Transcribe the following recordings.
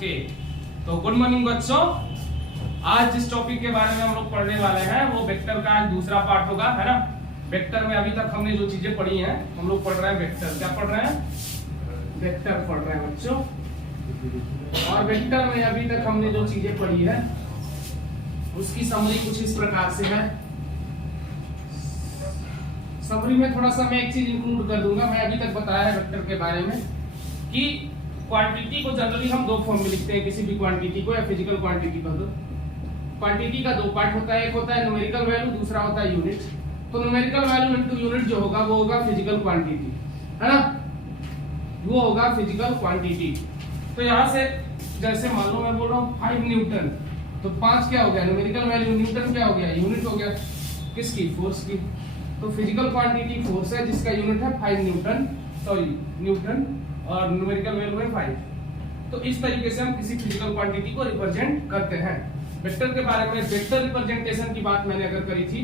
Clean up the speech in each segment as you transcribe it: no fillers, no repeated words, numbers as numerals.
Okay, तो good morning बच्चों। आज जिस टॉपिक के बारे में हम लोग पढ़ने वाले हैं वो वेक्टर का आज दूसरा पार्ट होगा, है ना। वेक्टर में अभी तक हमने जो चीजें पढ़ी हैं, हम लोग पढ़ रहे हैं वेक्टर। क्या पढ़ रहे हैं? वेक्टर पढ़ रहे हैं बच्चों। और वेक्टर में अभी तक हमने जो चीजें पढ़ी है उसकी समरी कुछ इस प्रकार से है। समरी में थोड़ा सा मैं एक चीज इंक्लूड कर दूंगा। मैं अभी तक बताया है वेक्टर के बारे में कि क्वांटिटी को जनरली हम दो फॉर्म में लिखते हैं, किसी भी क्वांटिटी को या फिजिकल क्वांटिटी को। क्वांटिटी का दो पार्ट होता है, एक होता है न्यूमेरिकल वैल्यू, दूसरा होता है यूनिट। तो न्यूमेरिकल वैल्यू इनटू यूनिट जो होगा वो होगा फिजिकल क्वांटिटी, है ना, वो होगा फिजिकल क्वांटिटी। तो यहाँ से जैसे मान लो मैं बोल रहा हूँ 5 न्यूटन, तो 5 क्या हो गया न्यूमेरिकल वैल्यू, न्यूटन क्या हो गया यूनिट हो गया किसकी, फोर्स की। तो फिजिकल क्वांटिटी फोर्स है जिसका यूनिट है 5 न्यूटन, सॉरी न्यूटन, और न्यूमेरिकल वैल्यू है 5। तो इस तरीके से हम किसी फिजिकल क्वांटिटी को रिप्रेजेंट करते हैं। वेक्टर के बारे में, वेक्टर रिप्रेजेंटेशन की बात मैंने अगर करी थी,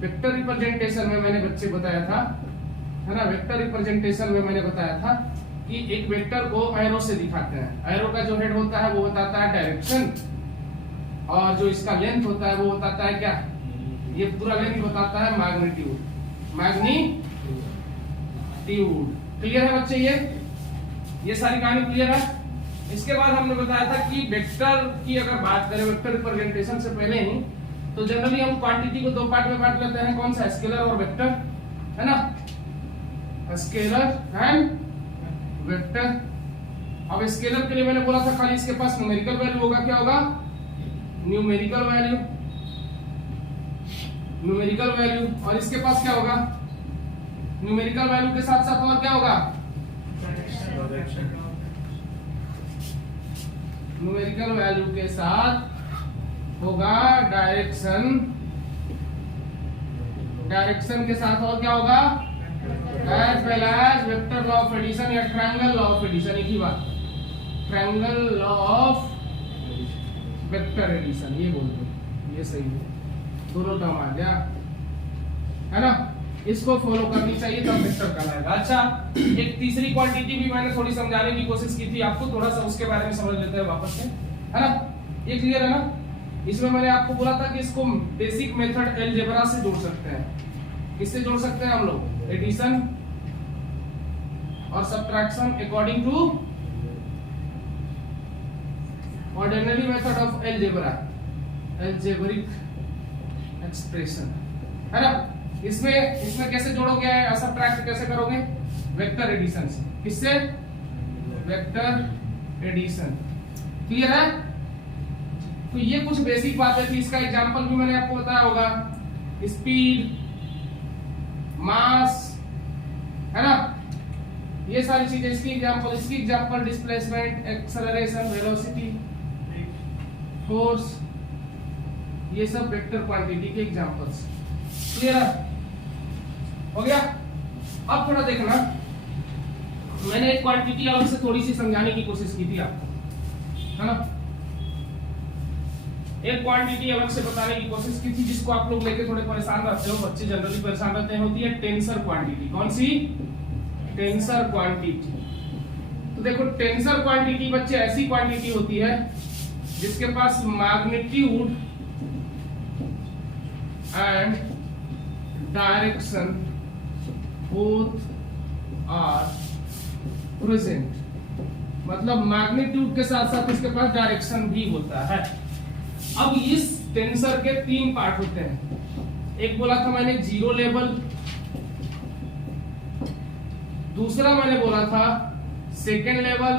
वेक्टर रिप्रेजेंटेशन में मैंने बच्चे बताया था, है ना, वेक्टर रिप्रेजेंटेशन में मैंने बताया था कि एक वेक्टर को एरो से दिखाते हैं। एरो का जो हेड होता है वो बताता है डायरेक्शन, और जो इसका लेंथ होता है वो बताता है क्या, ये पूरा लेंथ बताता है मैग्नीट्यूड। मैग्नीट्यूड क्लियर है बच्चे? ये सारी कहानी क्लियर है। इसके बाद हमने बताया था कि वेक्टर की अगर बात करें, वेक्टर रिप्रेजेंटेशन से पहले ही, तो जनरली हम क्वांटिटी को दो पार्ट में बांट लेते हैं। कौन सा? स्केलर और वेक्टर, है ना, स्केलर एंड वेक्टर। अब स्केलर के लिए मैंने बोला था खाली इसके पास न्यूमेरिकल वैल्यू होगा। क्या होगा? Numerical value, numerical value. और इसके पास क्या होगा? न्यूमेरिकल वैल्यू के साथ साथ और क्या होगा? न्यूमेरिकल वैल्यू के साथ होगा डायरेक्शन। डायरेक्शन के साथ और क्या होगा? As well as vector law of addition या ट्रायंगल लॉ ऑफ एडिशन। एक ही बात, triangle law of vector addition, ये बोल दो, ये सही है, दोनों टर्म आ गया, है ना। इसको फॉलो करनी चाहिए तब वेक्टर कहलाएगा। अच्छा, एक तीसरी क्वांटिटी भी मैंने थोड़ी समझाने की कोशिश की थी आपको, थोड़ा सा उसके बारे में समझ लेते हैं वापस से, है ना। ये क्लियर है ना? इसमें मैंने आपको बोला था कि इसको बेसिक मेथड अलजेब्रा से जोड़ सकते हैं। किससे जोड़ सकते हैं हम लोग? एडिशन और subtraction according to ordinary method of algebra, algebraic expression, है ना। इसमें कैसे जोड़ोगे, सब्ट्रैक्ट कैसे करोगे? वेक्टर एडिशन से। किससे? Vector addition. क्लियर है? तो ये कुछ बेसिक बातें थी। इसका एग्जांपल भी मैंने आपको बताया होगा, स्पीड, मास, है ना, ये सारी चीजें इसकी example displacement, acceleration, velocity, force, ये सब वेक्टर क्वांटिटी के एग्जांपल्स। क्लियर है? हो गया। अब थोड़ा देखना, मैंने एक क्वांटिटी अलग से थोड़ी सी समझाने की कोशिश की थी आपको, है ना। एक क्वांटिटी अलग से बताने की कोशिश की थी जिसको आप लोग लेके थोड़े परेशान रहते हो, बच्चे जनरली परेशान रहते हैं, होती है टेंसर क्वांटिटी। कौन सी? Tensor quantity. तो देखो, टेंसर क्वांटिटी बच्चे ऐसी क्वांटिटी होती है जिसके पास magnitude and direction both are present. मतलब मैग्नीट्यूड के साथ साथ इसके पास डायरेक्शन भी होता है। अब इस टेंसर के 3 पार्ट होते हैं। एक बोला था मैंने जीरो लेवल, दूसरा मैंने बोला था सेकेंड लेवल,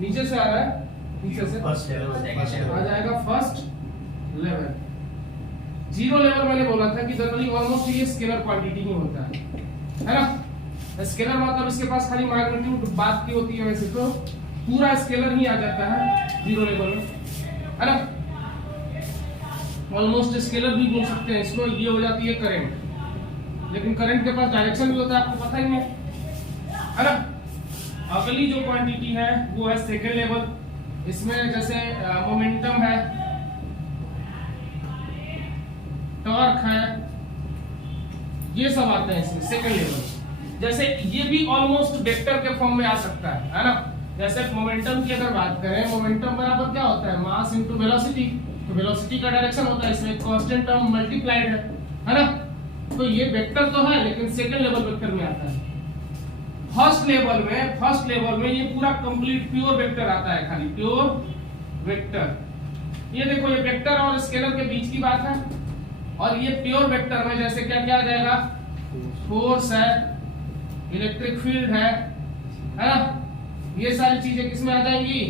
नीचे से आ रहा है, नीचे से आ जाएगा फर्स्ट लेवल। जीरो लेवल मैंने बोला था कि जनरली ऑलमोस्ट ये स्केलर क्वांटिटी ही होता है ना। स्केलर मतलब इसके पास खाली मैग्नीट्यूड बात की होती है, वैसे तो पूरा स्केलर ही आ जाता है जीरो लेवल में, है ना। ऑलमोस्ट स्केलर भी बोल सकते हैं इसको। ये हो जाती है करंट, लेकिन करंट के पास डायरेक्शन भी होता है, आपको पता ही है ना। अगली जो क्वांटिटी है वो है सेकेंड लेवल। इसमें जैसे मोमेंटम है, टॉर्क है, ये सब आते हैं इसमें सेकंड लेवल। जैसे ये भी ऑलमोस्ट वेक्टर के फॉर्म में आ सकता है ना। जैसे मोमेंटम की अगर बात करें, मोमेंटम बराबर क्या होता है, मास इनटू वेलोसिटी। तो वेलोसिटी का डायरेक्शन होता है, इसमें कांस्टेंट टर्म मल्टीप्लाइड है ना। तो ये वेक्टर तो है लेकिन सेकंड लेवल वेक्टर में आता है। फर्स्ट लेवल में ये पूरा कंप्लीट प्योर वेक्टर आता है, खाली प्योर वेक्टर। ये देखो ये वेक्टर और स्केलर के बीच की बात है। और ये प्योर वेक्टर में जैसे क्या क्या आ जाएगा, फोर्स है, इलेक्ट्रिक फील्ड है ना, ये सारी चीजें किसमें आ जाएंगी,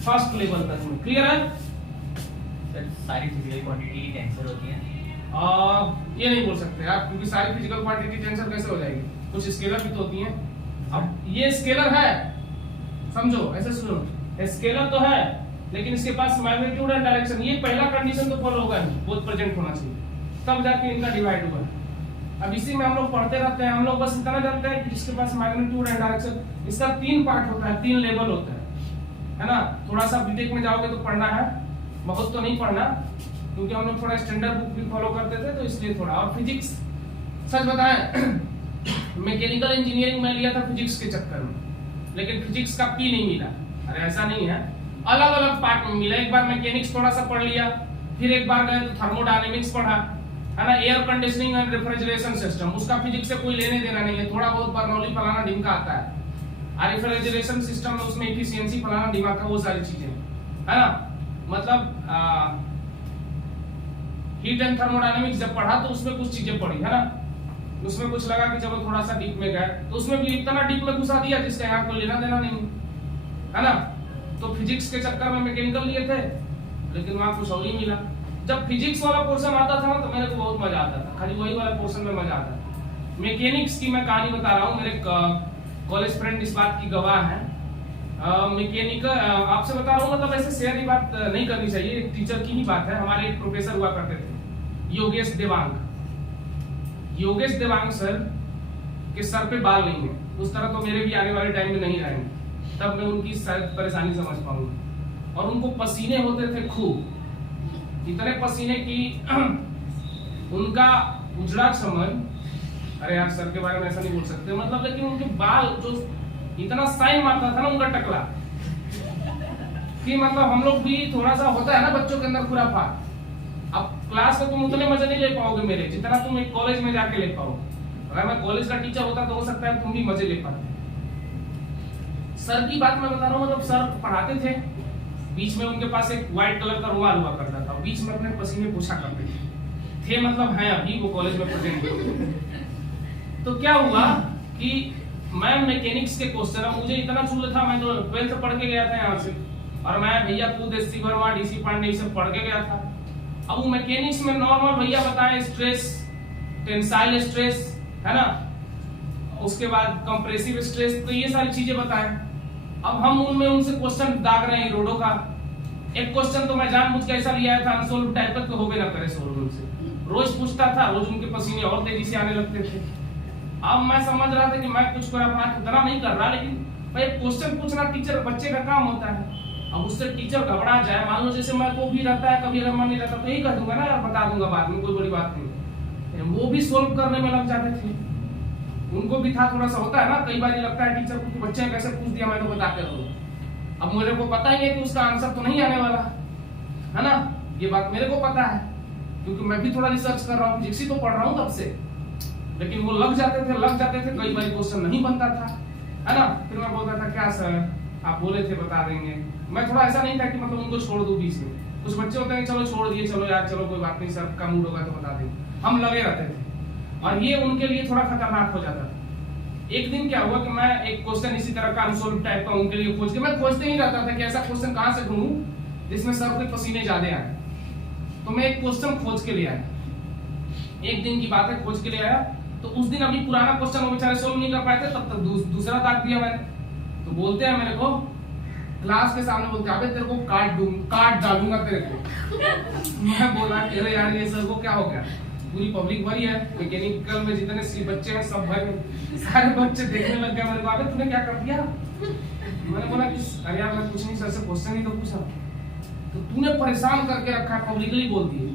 फर्स्ट लेवल तक में। क्लियर है सर? सारी फिजिकल क्वांटिटी टेंसर होती है? ये नहीं बोल सकते आप, क्योंकि सारी फिजिकल क्वांटिटी टेंसर कैसे हो जाएगी, कुछ स्केलर भी तो होती हैं। अब ये स्केलर है, समझो ऐसे सुनो, स्केलर तो है लेकिन इसके पास मैग्नीट्यूड एंड डायरेक्शन, ये पहला कंडीशन तो फॉलो होगा नहीं, बोथ प्रेजेंट होना चाहिए, तब जाके इनका डिवाइड होगा। अब इसी में हम लोग पढ़ते रहते हैं, हम लोग बस इतना जानते हैं कि इसके पास मैग्नीट्यूड एंड डायरेक्शन, इसका 3 पार्ट होता है, 3 लेवल होता है ना। थोड़ा सा बीटेक में जाओगे तो पढ़ना है, बहुत तो नहीं पढ़ना, क्योंकि हम लोग थोड़ा स्टैंडर्ड बुक भी फॉलो करते थे तो इसलिए थोड़ा। और फिजिक्स सच बताएं मैकेनिकल इंजीनियरिंग में लिया था फिजिक्स के चक्कर में, लेकिन फिजिक्स का पी नहीं मिला। अरे ऐसा नहीं है, अलग अलग पार्ट में मिला। एक बार मैकेनिक्स थोड़ा सा पढ़ लिया, फिर एक बार गए तो थर्मोडायनेमिक्स पढ़ा, है ना, air conditioning and refrigeration system, उसका फिजिक्स से कोई लेने देना नहीं है, थोड़ा बहुत बर्नौली फलाना ढिमका आता है। रेफ्रिजरेशन सिस्टम में उसमें एफिशिएंसी फलाना ढिमका, वो सारी चीजें, है ना। मतलब हीट एंड थर्मोडायनेमिक्स जब पढ़ा तो उसमें कुछ चीजें पढ़ी, है ना। उसमें कुछ लगा कि चलो थोड़ा सा डीप में गए, तो उसमें भी इतना डीप में घुसा दिया जिसका यहाँ कोई लेना देना नहीं, है ना। तो फिजिक्स के चक्कर में मैकेनिकल लिए थे, लेकिन वहां कुछ और ही मिला। जब फिजिक्स वाला पोर्शन आता था ना तो मेरे को बहुत मजा आता था, खाली वही वाला पोर्शन में मजा आता था। मैकेनिक्स की मैं कहानी बता रहा हूँ, मेरे कॉलेज फ्रेंड इस बात की गवाह है। मैकेनिकल आपसे बता रहा हूँ, मतलब ऐसे शेयर ही बात नहीं करनी चाहिए, एक टीचर की ही बात है। हमारे एक प्रोफेसर हुआ करते थे, योगेश देवांग सर के सर पे बाल नहीं है, उस तरह तो मेरे भी आने वाले टाइम में नहीं रहेंगे, तब मैं उनकी शायद परेशानी समझ पाऊंगा। और उनको पसीने होते थे खूब, इतने पसीने की उनका उजड़ा समझ, अरे यार सर के बारे में ऐसा नहीं बोल सकते, मतलब लेकिन उनके बाल जो इतना साइन मारता था ना उनका टकला, कि मतलब हम लोग भी थोड़ा सा होता है ना बच्चों के अंदर खुराफात। अब क्लास में तुम उतने मजे नहीं ले पाओगे मेरे जितना तुम एक कॉलेज में जाके ले पाओगे। अगर मैं कॉलेज का टीचर होता तो हो सकता है तुम भी मजे ले पाते। सर की बात मैं बता रहा हूँ, मतलब सर पढ़ाते थे, बीच में उनके पास एक व्हाइट कलर का रुमाल हुआ करता था, बीच में अपने पसीने पोछा करते थे, मतलब है अभी वो कॉलेज में प्रेजेंट। तो क्या हुआ कि मैं मैकेनिक्स के क्वेश्चन, मुझे इतना चूल था, मैं तो 12th पढ़ के गया था यहाँ से, और मैं भैया खुद एससी वर्मा, डीसी पांडे ये सब पढ़ के गया था। अब वो मैकेनिक्स में नॉर्मल भैया बताएं, स्ट्रेस, टेंसाइल स्ट्रेस, है ना, उसके बाद कंप्रेसिव स्ट्रेस, तो ये सारी चीजें बताएं। अब हम उनसे क्वेश्चन दाग रहे हैं रोडों का। एक क्वेश्चन तो मैं जानबूझ के ऐसा लिया था अनसोल्व टाइप का, तो हो गया ना करे सोल्व उनसे, रोज पूछता था, रोज उनके पसीने और तेजी से आने लगते थे। अब मैं समझ रहा था कि मैं कुछ उतना नहीं कर रहा, लेकिन भाई क्वेश्चन पूछना टीचर बच्चे का काम होता है। अब उससे टीचर घबरा जाए, मान लो जैसे मैं को भी रहता है, कभी अगर मन नहीं रहता तो यही कर दूंगा ना यार, बता दूंगा बाद में, कोई बड़ी बात नहीं। वो भी सोल्व करने में लग जाते थे, उनको भी था थोड़ा सा होता है ना, कई बार ये लगता है टीचर को कि बच्चे कैसे पूछ दिया, मैं तो बताते रहो। अब मुझे को पता ही है कि उसका आंसर तो नहीं आने वाला, है ना, ये बात मेरे को पता है, क्योंकि मैं भी थोड़ा रिसर्च कर रहा हूँ, फिजिक्स ही तो पढ़ रहा हूँ तब से। लेकिन वो लग जाते थे, कई बार क्वेश्चन नहीं बनता था, है ना। फिर मैं बोलता था क्या सर आप बोले थे बता देंगे। मैं थोड़ा ऐसा नहीं था कि मतलब उनको छोड़ दूं बीच में, कुछ बच्चे होते हैं चलो छोड़ दिए, चलो यार चलो कोई बात नहीं, सर का मूड होगा तो बता देंगे, हम लगे रहते थे, और ये उनके लिए थोड़ा खतरनाक हो जाता था। एक दिन क्या हुआ कि मैं एक क्वेश्चन इसी तरह का अनसोल्व टाइप का उनके लिए खोज के, मैं खोजते ही रहता था कि ऐसा क्वेश्चन कहां से ढूंढूं जिसमें सर के पसीने ज्यादा आए। तो मैं एक क्वेश्चन खोज के ले आया, एक दिन की बात है, खोज के ले आया। तो उस दिन अभी पुराना क्वेश्चन वो बेचारे सोल्व नहीं कर पाए थे, तब तक दूसरा दाग दिया मैंने। तो बोलते हैं मेरे को क्लास के सामने, बोलते हैं अबे तेरे को काट डालूंगा तेरे को। मैं बोला कि अरे यार ये सर को क्या हो गया, पूरी पब्लिक भरी है, मैकेनिकल में जितने बच्चे हैं सब भरे, सारे बच्चे देखने लग गए मेरे को, अबे तूने क्या कर दिया। मैंने बोला कि अरे यार मैं कुछ नहीं, सर से क्वेश्चन ही तो पूछा, तो तूने परेशान करके रखा है, पब्लिकली बोल दिए,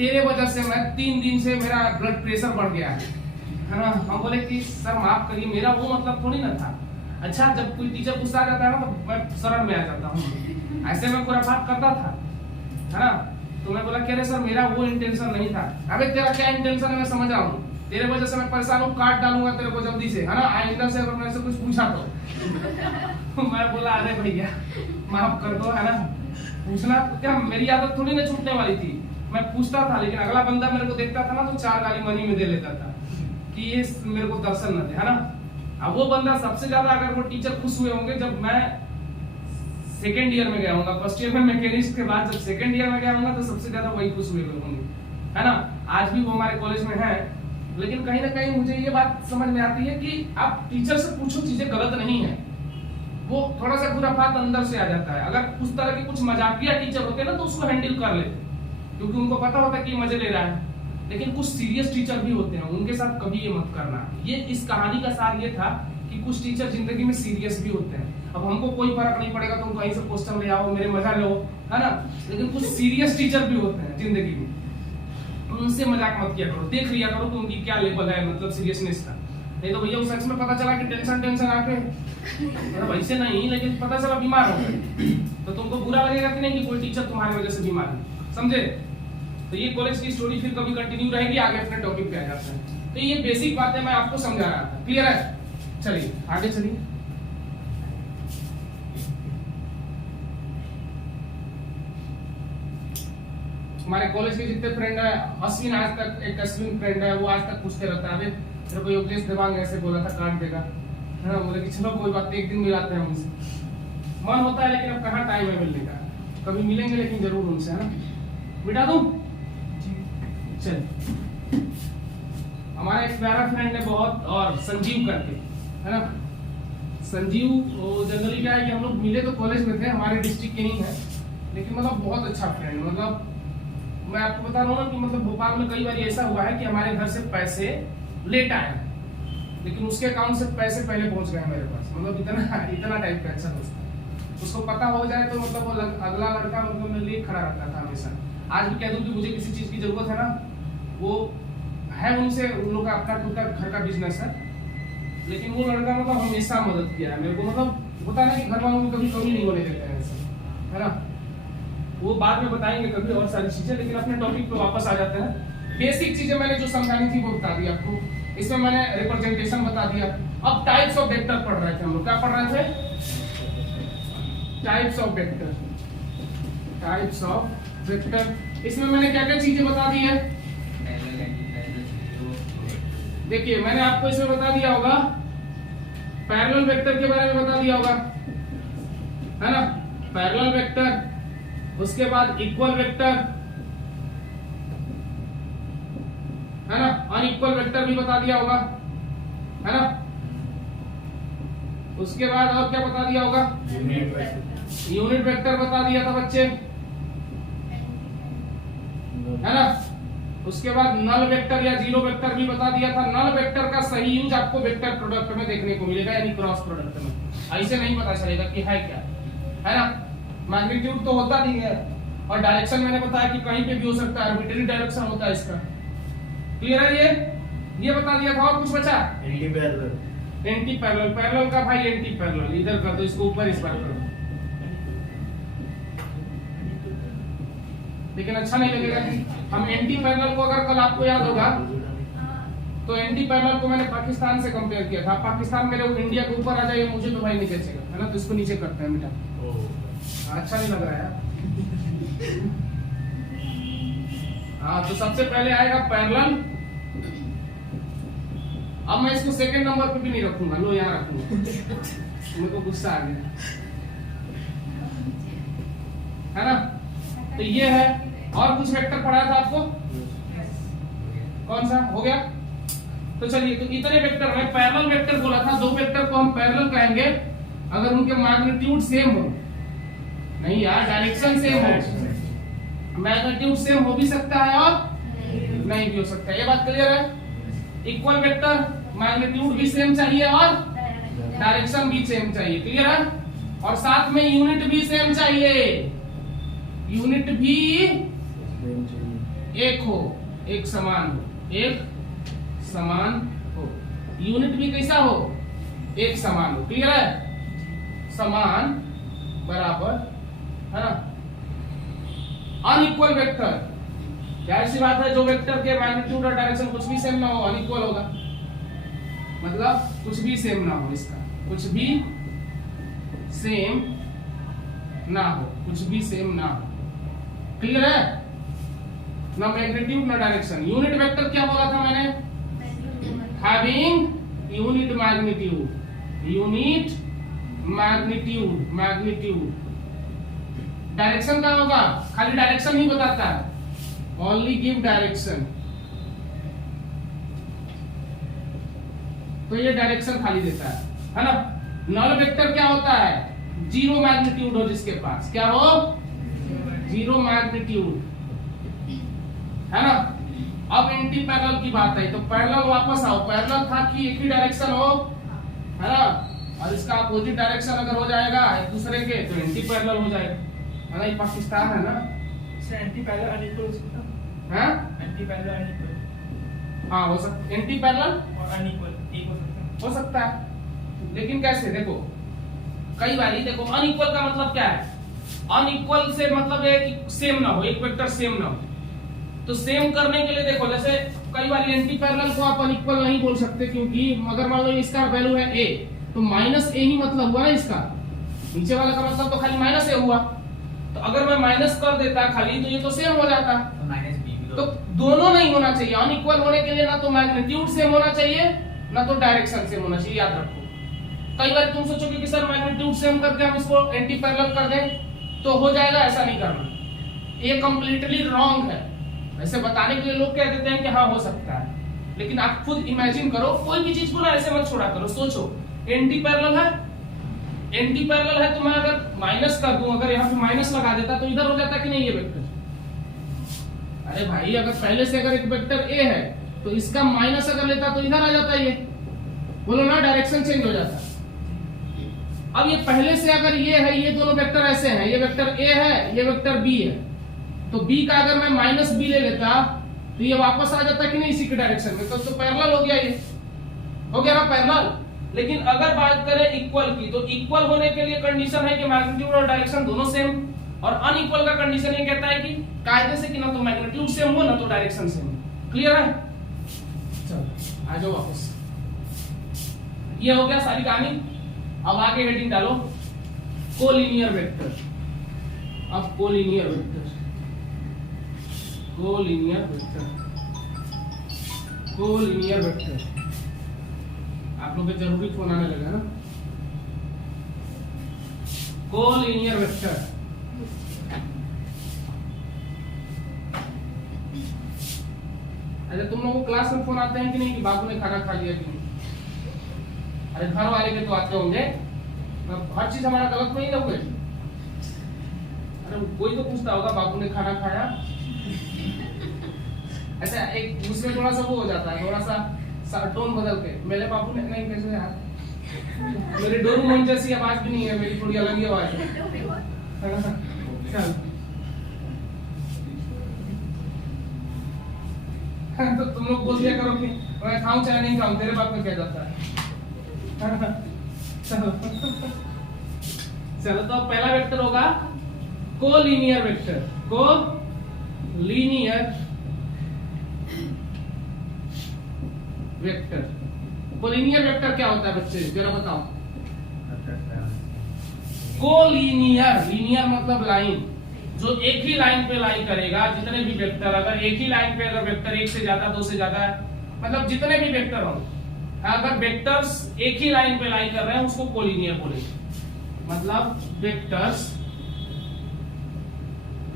तेरे वजह से मैं 3 दिन से मेरा ब्लड प्रेशर बढ़ गया है ना। हम बोले कि सर माफ करिए, मेरा वो मतलब थोड़ी ना था। अच्छा, जब कोई टीचर गुस्सा आ जाता है ना तो मैं शरण में आ जाता हूँ, ऐसे मैं पूरा बात करता था, है ना। तो मैं बोला कह रहे सर मेरा वो इंटेंशन नहीं था। अबे तेरा क्या इंटेंशन है मैं समझ रहा हूँ, तेरे वजह से मैं परेशान हूँ, काट डालूंगा तेरे को जल्दी से, है ना। आइंदा से अगर मेरे से कुछ पूछा तो मैं बोला अरे भैया माफ कर दो, है ना। पूछना क्या मेरी आदत थोड़ी ना छूटने वाली थी, मैं पूछता था। लेकिन अगला बंदा मेरे को देखता था ना तो 4 गाली मनी में दे लेता था कि ये मेरे को दर्शन न दे, है ना। अब वो बंदा सबसे ज्यादा अगर वो टीचर खुश हुए होंगे जब मैं सेकेंड ईयर में गया हूँ, फर्स्ट ईयर में मैकेनिक्स के बाद जब सेकेंड ईयर में गया हूँ तो सबसे ज्यादा वही खुश हुए होंगे, है ना। आज भी वो हमारे कॉलेज में है। लेकिन कहीं ना कहीं मुझे ये बात समझ में आती है कि आप टीचर से पूछो, चीजें गलत नहीं है, वो थोड़ा सा खुराफात अंदर से आ जाता है। अगर उस तरह के कुछ मजाकिया टीचर होते ना तो उसको हैंडल कर लेते, क्योंकि उनको पता होता है कि मजे ले रहा है। लेकिन कुछ सीरियस टीचर भी होते हैं, उनके साथ कभी ये मत करना। ये इस कहानी का सार ये था कि कुछ टीचर जिंदगी में सीरियस भी होते हैं। अब हमको कोई फर्क नहीं पड़ेगा, तुम कहीं से क्वेश्चन ले आओ, मेरे मजा लो, है ना। लेकिन कुछ सीरियस टीचर भी होते हैं जिंदगी में, उनसे मजाक मत किया करो, देख लिया करो कि उनकी क्या लेवल है, मतलब सीरियसनेस का। नहीं तो भैया उस शख्स में पता चला कि टेंशन आके वैसे नहीं, लेकिन पता चला बीमार हो गए तो तुमको बुरा लगेगा कि नहीं कि कोई टीचर तुम्हारी वजह से बीमार है, समझे। तो ये कॉलेज की स्टोरी फिर कभी कंटिन्यू रहेगी, आगे अपने टॉपिक पे आ जाते हैं। तो ये बेसिक बातें मैं आपको समझा रहा था, क्लियर है। चलिए आगे चलिए। हमारे कॉलेज के जितने फ्रेंड है, अश्विन आज तक, एक अश्विन फ्रेंड है, वो आज तक पूछते रहता है, अबे तेरे को योगेश देवांग ऐसे बोला था काट देगा, है ना। बोले कि चलो कोई बात नहीं, एक दिन मिलाते हैं उनसे, मन होता है लेकिन अब कहाँ टाइम है मिलने का। कभी मिलेंगे लेकिन जरूर उनसे, है ना। मिटा दूं? चल, हमारा एक प्यारा फ्रेंड है बहुत, और संजीव करके, है ना। संजीव जनरली क्या है कि हम लोग मिले तो कॉलेज में थे, हमारे डिस्ट्रिक्ट के नहीं है, लेकिन मतलब बहुत अच्छा फ्रेंड। मतलब मैं आपको बता रहा हूँ ना कि मतलब भोपाल में कई बार ऐसा हुआ है कि हमारे घर से पैसे लेट आए, लेकिन उसके अकाउंट से पैसे पहले पहुंच गए मेरे पास। मतलब इतना टाइप का अच्छा दोस्त है। उसको पता हो जाए तो मतलब वो अगला लड़का मतलब मेरे लिए खड़ा रहता था हमेशा। आज भी कह दूं कि मुझे किसी चीज की जरूरत है ना, वो है, उनसे उन लोग का अपना खुद का घर का बिजनेस है, लेकिन वो लड़का मतलब हमेशा मदद किया है मेरे को। मतलब होता है ना कि घर वालों को कभी कमी नहीं होने देते हैं ऐसा, है ना। वो बाद में बताएंगे कभी और सारी चीजें, लेकिन अपने टॉपिक पे वापस आ जाते हैं। बेसिक चीजें मैंने जो समझानी थी वो बता दी आपको। इसमें मैंने रिप्रेजेंटेशन बता दिया। अब टाइप्स ऑफ वेक्टर पढ़ रहे थे हम लोग, क्या पढ़ रहे थे? Types of vector, types of vector. इसमें मैंने क्या क्या चीजें बता दी है, देखिए मैंने आपको इसमें बता दिया होगा, पैरेलल वेक्टर के बारे में बता दिया होगा, है ना। पैरेलल वेक्टर, उसके बाद इक्वल वेक्टर, है ना। अनइक्वल वेक्टर भी बता दिया होगा, है ना। उसके बाद और क्या बता दिया होगा? यूनिट वेक्टर बता दिया था बच्चे, है ना। उसके बाद नल वेक्टर या जीरो वेक्टर भी बता दिया था। नल वेक्टर का सही यूज आपको वेक्टर प्रोडक्ट में देखने को मिलेगा, यानी क्रॉस प्रोडक्ट में। ऐसे नहीं पता चलेगा कि है क्या, है ना। मैग्नीट्यूड तो होता नहीं है, और डायरेक्शन मैंने बताया कि कहीं पे भी हो सकता है, आर्बिट्रेरी डायरेक्शन होता है इसका। क्लियर है ये बता दिया था। और कुछ बचा? Anti parallel. Anti parallel, parallel का भाई एंटी पैरेलल इधर कर दो, इसको ऊपर इस बार कर दो, लेकिन अच्छा नहीं लगेगा कि हम एंटी पैरेलल को, अगर कल आपको याद होगा तो एंटी पैरेलल को मैंने पाकिस्तान से कंपेयर किया था। पाकिस्तान मेरे इंडिया के ऊपर आ जाए, मुझे तो भाई नहीं जचेगा, है ना। तो इसको नीचे करते हैं बेटा, अच्छा नहीं लग रहा है। हाँ, तो सबसे पहले आएगा पैरेलल। अब मैं इसको सेकंड नंबर पे भी नहीं रखूंगा, लो यहाँ रखूंगा, मेरे को गुस्सा आ गया, है ना। तो ये है। और कुछ वेक्टर पढ़ाया था आपको, कौन सा हो गया? तो चलिए, तो इतने वेक्टर, मैं पैरेलल वेक्टर बोला था, 2 वेक्टर को हम पैरेलल कहेंगे अगर उनके मैग्नीट्यूड सेम हो। नहीं यार, डायरेक्शन सेम हो। मैग्नीट्यूड सेम हो भी सकता है और नहीं भी हो सकता है, ये बात क्लियर है। इक्वल वेक्टर, मैग्नीट्यूड भी सेम चाहिए और डायरेक्शन भी सेम चाहिए, क्लियर है। और साथ में यूनिट भी सेम चाहिए, यूनिट भी एक हो, एक समान हो, एक समान हो। यूनिट भी कैसा हो, एक समान हो। क्लियर है, समान बराबर, है ना। अनइक्वल वेक्टर, क्या ऐसी बात है जो वेक्टर के मैग्नीट्यूड और डायरेक्शन कुछ भी सेम ना हो, अनइक्वल होगा, मतलब कुछ भी सेम ना हो, इसका कुछ भी सेम ना हो, कुछ भी सेम ना हो। क्लियर है, ना मैग्नीट्यूड ना डायरेक्शन। यूनिट वेक्टर क्या बोला था मैंने, having unit magnitude, unit magnitude, magnitude. Direction क्या होगा, खाली डायरेक्शन ही बताता है, ओनली गिव डायरेक्शन। तो ये डायरेक्शन खाली देता है ना। नल वेक्टर क्या होता है, जीरो मैग्नीट्यूड हो जिसके पास, क्या हो, जीरो मैग्नीट्यूड, है ना। अब एंटी पैरेलल की बात है, तो पैरेलल वापस आओ, पैरेलल था कि एक ही डायरेक्शन हो, है ना, और इसका अपोजिट डायरेक्शन अगर हो जाएगा एक दूसरे के तो एंटी पैरेलल हो जाएगा, है ना। ये पाकिस्तान है ना, एंटी पैरेलल अनइक्वल हो सकता है, हैं, एंटी पैरेलल अनइक्वल हाँ हो सकता, एंटी पैरेलल और अनइक्वल एक हो सकता है, लेकिन कैसे, देखो कई बार देखो अनइक्वल का मतलब क्या है, अनइक्वल से मतलब है कि सेम ना हो, एक वेक्टर सेम ना हो। तो सेम करने के लिए देखो, जैसे कई बार एंटी पैरेलल को आप अनइक्वल नहीं बोल सकते, क्योंकि अगर मान लो इसका वैल्यू है a, तो माइनस a ही मतलब हुआ ना इसका, नीचे वाला का मतलब तो खाली माइनस a हुआ। तो अगर मैं माइनस कर देता खाली, तो ये तो सेम हो जाता, तो माइनस बी भी तो दोनों नहीं होना चाहिए। अनइक्वल होने के लिए ना तो मैग्नीट्यूड सेम होना चाहिए, ना तो डायरेक्शन सेम होना चाहिए, याद रखो। कई बार तुम सोचोगे कि सर मैग्नीट्यूड सेम करके हम इसको एंटी पैरेलल कर दें तो हो जाएगा, ऐसा नहीं करना, ये कंप्लीटली रॉन्ग है। ऐसे बताने के लिए लोग कह देते हैं कि हाँ हो सकता है, लेकिन आप खुद इमेजिन करो, कोई भी चीज को ना ऐसे मत छोड़ा करो, सोचो एंटी पैरेलल है, एंटी पैरेलल है, तो मैं अगर माइनस कर दूं, अगर यहाँ पे माइनस लगा देता तो इधर हो जाता कि नहीं ये वेक्टर। अरे भाई अगर पहले से अगर एक वेक्टर ए है तो इसका माइनस अगर लेता तो इधर आ जाता, ये बोलो ना, डायरेक्शन चेंज हो जाता। अब ये पहले से अगर ये है, ये दोनों वेक्टर ऐसे हैं, ये वेक्टर ए है, ये वेक्टर बी है, तो बी का अगर मैं माइनस बी ले लेता तो ये वापस आ जाता कि नहीं इसी के डायरेक्शन में, तो पैरेलल हो गया, ये हो गया ना पैरेलल। लेकिन अगर बात करें इक्वल की, तो इक्वल होने के लिए कंडीशन है कि मैग्नीट्यूड और डायरेक्शन दोनों सेम, और अनइक्वल का कंडीशन ये कहता है कि कायदे से कि ना तो मैग्नीट्यूड सेम हो ना तो डायरेक्शन सेम हो। क्लियर है, चलो आ जाओ वापस। ये हो गया सारी कहानी। अब आगे हेडिंग डालो, कोलिनियर वेक्टर। अब collinear vector, collinear vector, collinear vector. आप लोग के जरूरी फोन आने लगा ना, कोलिनियर वेक्टर। अरे तुम लोगों को क्लास में फोन आते हैं कि नहीं कि बाबू ने खाना खा लिया कि नहीं? अरे घर वाले के तो आते होंगे, हर चीज हमारा गलत नहीं लोगे। अरे कोई तो पूछता होगा बाबू ने खाना खाया, ऐसा एक उसमें थोड़ा सा वो हो जाता है, थोड़ा सा टोन बदल के, मेरे बाबू ने नहीं, कैसे यार, मेरी डोरेमोन जैसी आवाज भी नहीं है, मेरी थोड़ी अलग ही आवाज है। चल तो तुम लोग बोल दिया करो कि मैं खाऊं चाहे नहीं खाऊं, तेरे बाप में क्या जाता है। चलो चलो, तो पहला वेक्टर होगा collinear vector, collinear vector. Collinear vector क्या होता है बच्चे, जरा बताओ। कोलिनियर, लीनियर मतलब लाइन, जो एक ही लाइन पे लाई करेगा। जितने भी वेक्टर, अगर एक ही लाइन पे अगर वेक्टर एक से ज्यादा, दो से ज्यादा, मतलब जितने भी वेक्टर हो, अगर वेक्टर्स एक ही लाइन पे लाई कर रहे हैं उसको कोलिनियर बोलेंगे। मतलब वेक्टर्स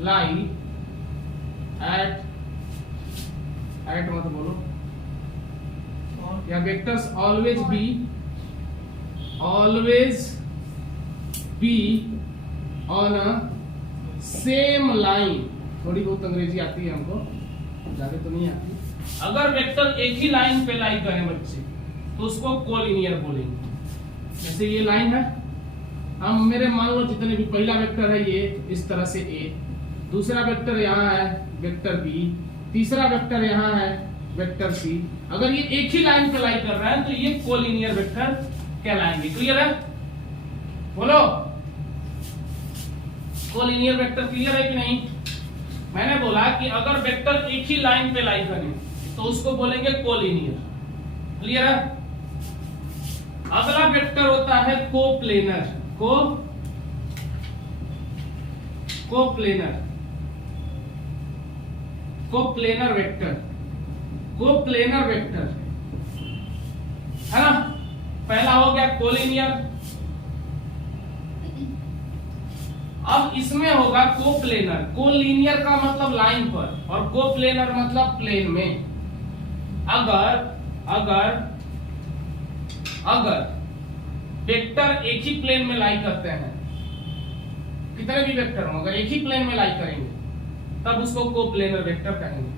लाई एट मत बोलो, या vectors always be on a same line. थोड़ी बहुत अंग्रेजी आती है हमको, ज्यादा तो नहीं आती। अगर वेक्टर एक ही लाइन पे लाई करें बच्चे तो उसको कोलिनियर बोलेंगे। जैसे ये लाइन है, हम मेरे मान लो जितने भी, पहला वेक्टर है ये इस तरह से ए, दूसरा वेक्टर यहाँ है वेक्टर बी, तीसरा वेक्टर यहाँ है वेक्टर सी। अगर ये एक ही लाइन पे लाई कर रहा है तो ये कोलिनियर वेक्टर कहलाएंगे। क्लियर है? बोलो, कोलिनियर वेक्टर क्लियर है कि नहीं? मैंने बोला कि अगर वेक्टर एक ही लाइन पे लाई करें तो उसको बोलेंगे कोलिनियर। क्लियर है? अगला वेक्टर होता है coplanar. Coplanar vector, coplanar vector है ना। पहला हो गया कोलिनियर। अब इसमें होगा कोप्लेनर। कोलिनियर का मतलब लाइन पर और कोप्लेनर मतलब प्लेन में। अगर वेक्टर एक ही प्लेन में लाई करते हैं, कितने भी वेक्टर होंगे एक ही प्लेन में लाई करेंगे तब उसको कोप्लेनर वेक्टर कहेंगे।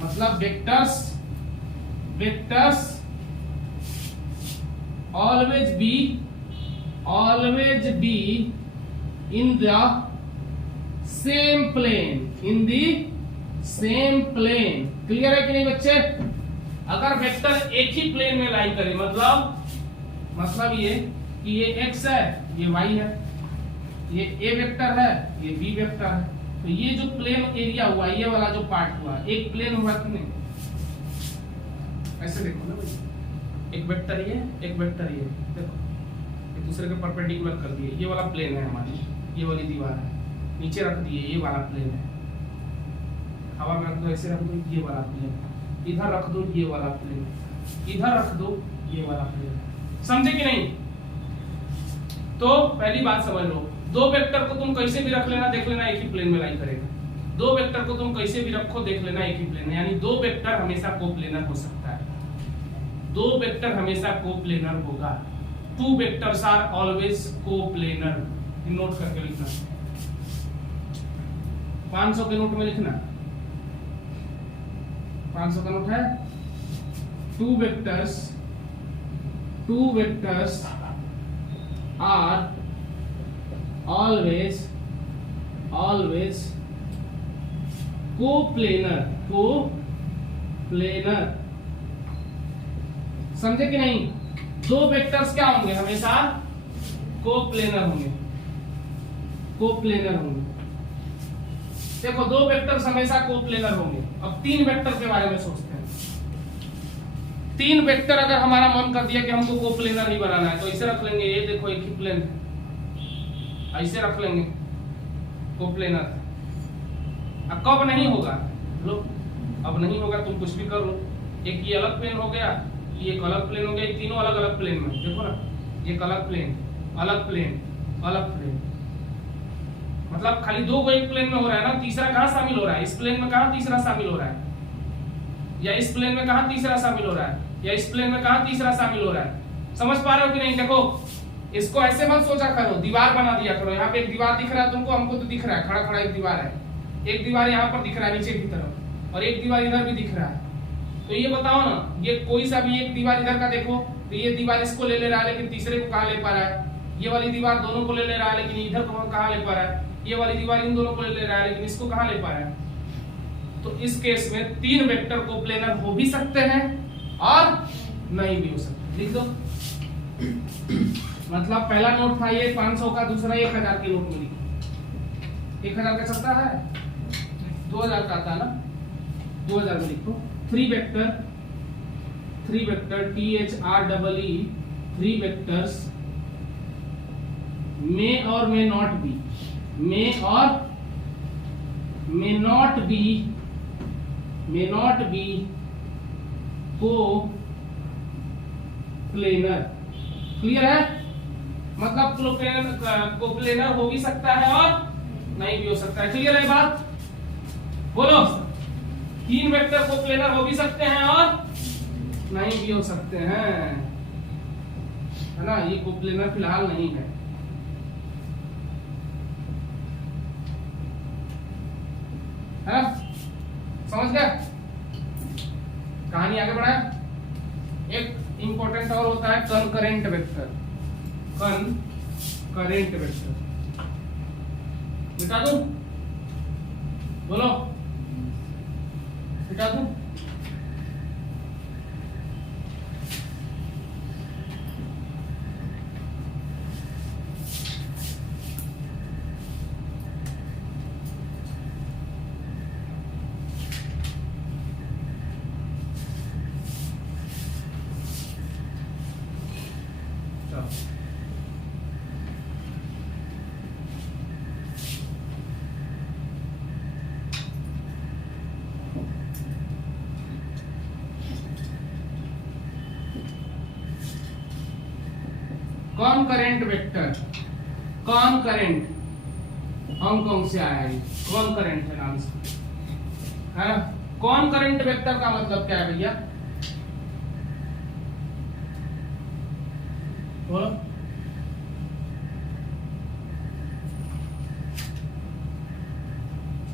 मतलब vectors always be in the same plane, clear है कि नहीं बच्चे? अगर वेक्टर एक ही प्लेन में लाई करे मतलब ये कि ये x है, ये y है, ये a वेक्टर है, ये b वेक्टर है, तो ये जो प्लेन एरिया हुआ, ये वाला जो पार्ट हुआ, एक प्लेन हुआ कि नहीं? ऐसे देखो ना भाई, एक वेक्टर ये, एक वेक्टर ये, देखो एक दूसरे के परपेंडिकुलर कर दिए। ये वाला प्लेन है हमारी, ये वाली दीवार है, नीचे रख दिए ये वाला प्लेन है, हवा में रख दो, ऐसे रख दो ये वाला प्लेन, इधर रख दो ये वाला प्लेन, इधर रख दो ये वाला प्लेन। समझे कि नहीं? तो पहली बात समझ लो, दो वेक्टर को तुम कैसे भी रख लेना, देख लेना एक ही प्लेन में लाई करेगा। दो वेक्टर को तुम कैसे भी रखो, देख लेना एक ही प्लेन है, यानी दो वेक्टर हमेशा कोप्लेनर हो सकता है। दो वेक्टर हमेशा कोप्लेनर होगा। Two vectors are always coplanar. Note करके लिखना, 500 के नोट में लिखना, 500 का नोट है। Two vectors are always coplanar. समझे कि नहीं? दो वेक्टर्स क्या होंगे? हमेशा कोप्लेनर होंगे। देखो दो वेक्टर्स हमेशा कोप्लेनर होंगे। अब तीन वेक्टर के बारे में सोचते हैं। तीन वेक्टर अगर हमारा मन कर दिया कि हमको कोप्लेनर ही बनाना है तो इसे रख लेंगे, ये देखो एक ही प्लेन, ऐसे रख लेंगे कोप्लेनर। अब कब नहीं होगा? लो अब नहीं होगा, तुम कुछ भी कर लो। एक ये अलग प्लेन हो गया, ये एक अलग प्लेन हो गया, तीनों अलग अलग प्लेन में, देखो ना, एक अलग प्लेन, अलग प्लेन, अलग प्लेन, मतलब खाली दो को एक प्लेन में हो रहा है ना। तीसरा कहाँ शामिल हो रहा है? इस प्लेन में कहाँ तीसरा शामिल हो रहा है? या इस प्लेन में कहाँ तीसरा शामिल हो रहा है? या इस प्लेन में कहाँ तीसरा शामिल हो रहा है? समझ पा रहे हो कि नहीं? देखो इसको ऐसे मत सोचा करो, दीवार बना दिया करो। यहाँ पे एक दीवार दिख रहा है तुमको, हमको तो दिख रहा है, खड़ा खड़ा एक दीवार है, एक दीवार यहाँ पर दिख रहा है नीचे की तरफ, और एक दीवार इधर भी दिख रहा है। तो ये बताओ ना, ये कोई सा भी एक दीवार इधर का देखो तो ये दीवार इसको ले रहा है लेकिन तीसरे को कहाँ ले पा रहा है? ये वाली दीवार दोनों को ले रहा है लेकिन इधर को कहाँ ले पा रहा है? ये वाली दीवार इन दोनों को ले रहा है लेकिन इसको कहाँ ले पा रहा है? तो इस केस में तीन वेक्टर कोप्लेनर हो भी सकते हैं और नहीं भी हो सकते। लिख दो। मतलब पहला नोट था ये 500 का, दूसरा 1000 के नोट में लिखो। 1000 का चलता है, 2000 का आता है ना, 2000 में लिखो। Three vector THREE, three vectors may और may not be, may not be coplanar. Clear है? मतलब कोप्लेनर हो भी सकता है और नहीं भी हो सकता है। क्लियर है बात? बोलो, तीन वेक्टर कोप्लेनर हो भी सकते हैं और नहीं भी हो सकते हैं, है ना। ये कोप्लेनर फिलहाल नहीं है। है? समझ गया? कहानी आगे बढ़ाए। एक इंपॉर्टेंट और होता है कंकरेंट वेक्टर। कंकरेंट वेक्टर बता दूं? बोलो। मिटा दूं? कॉनकरेंट वेक्टर, कॉनकरेंट हांगकांग से आया है, कॉनकरेंट है नाम से, है ना। कॉनकरेंट वेक्टर का मतलब क्या है भैया? बोलो।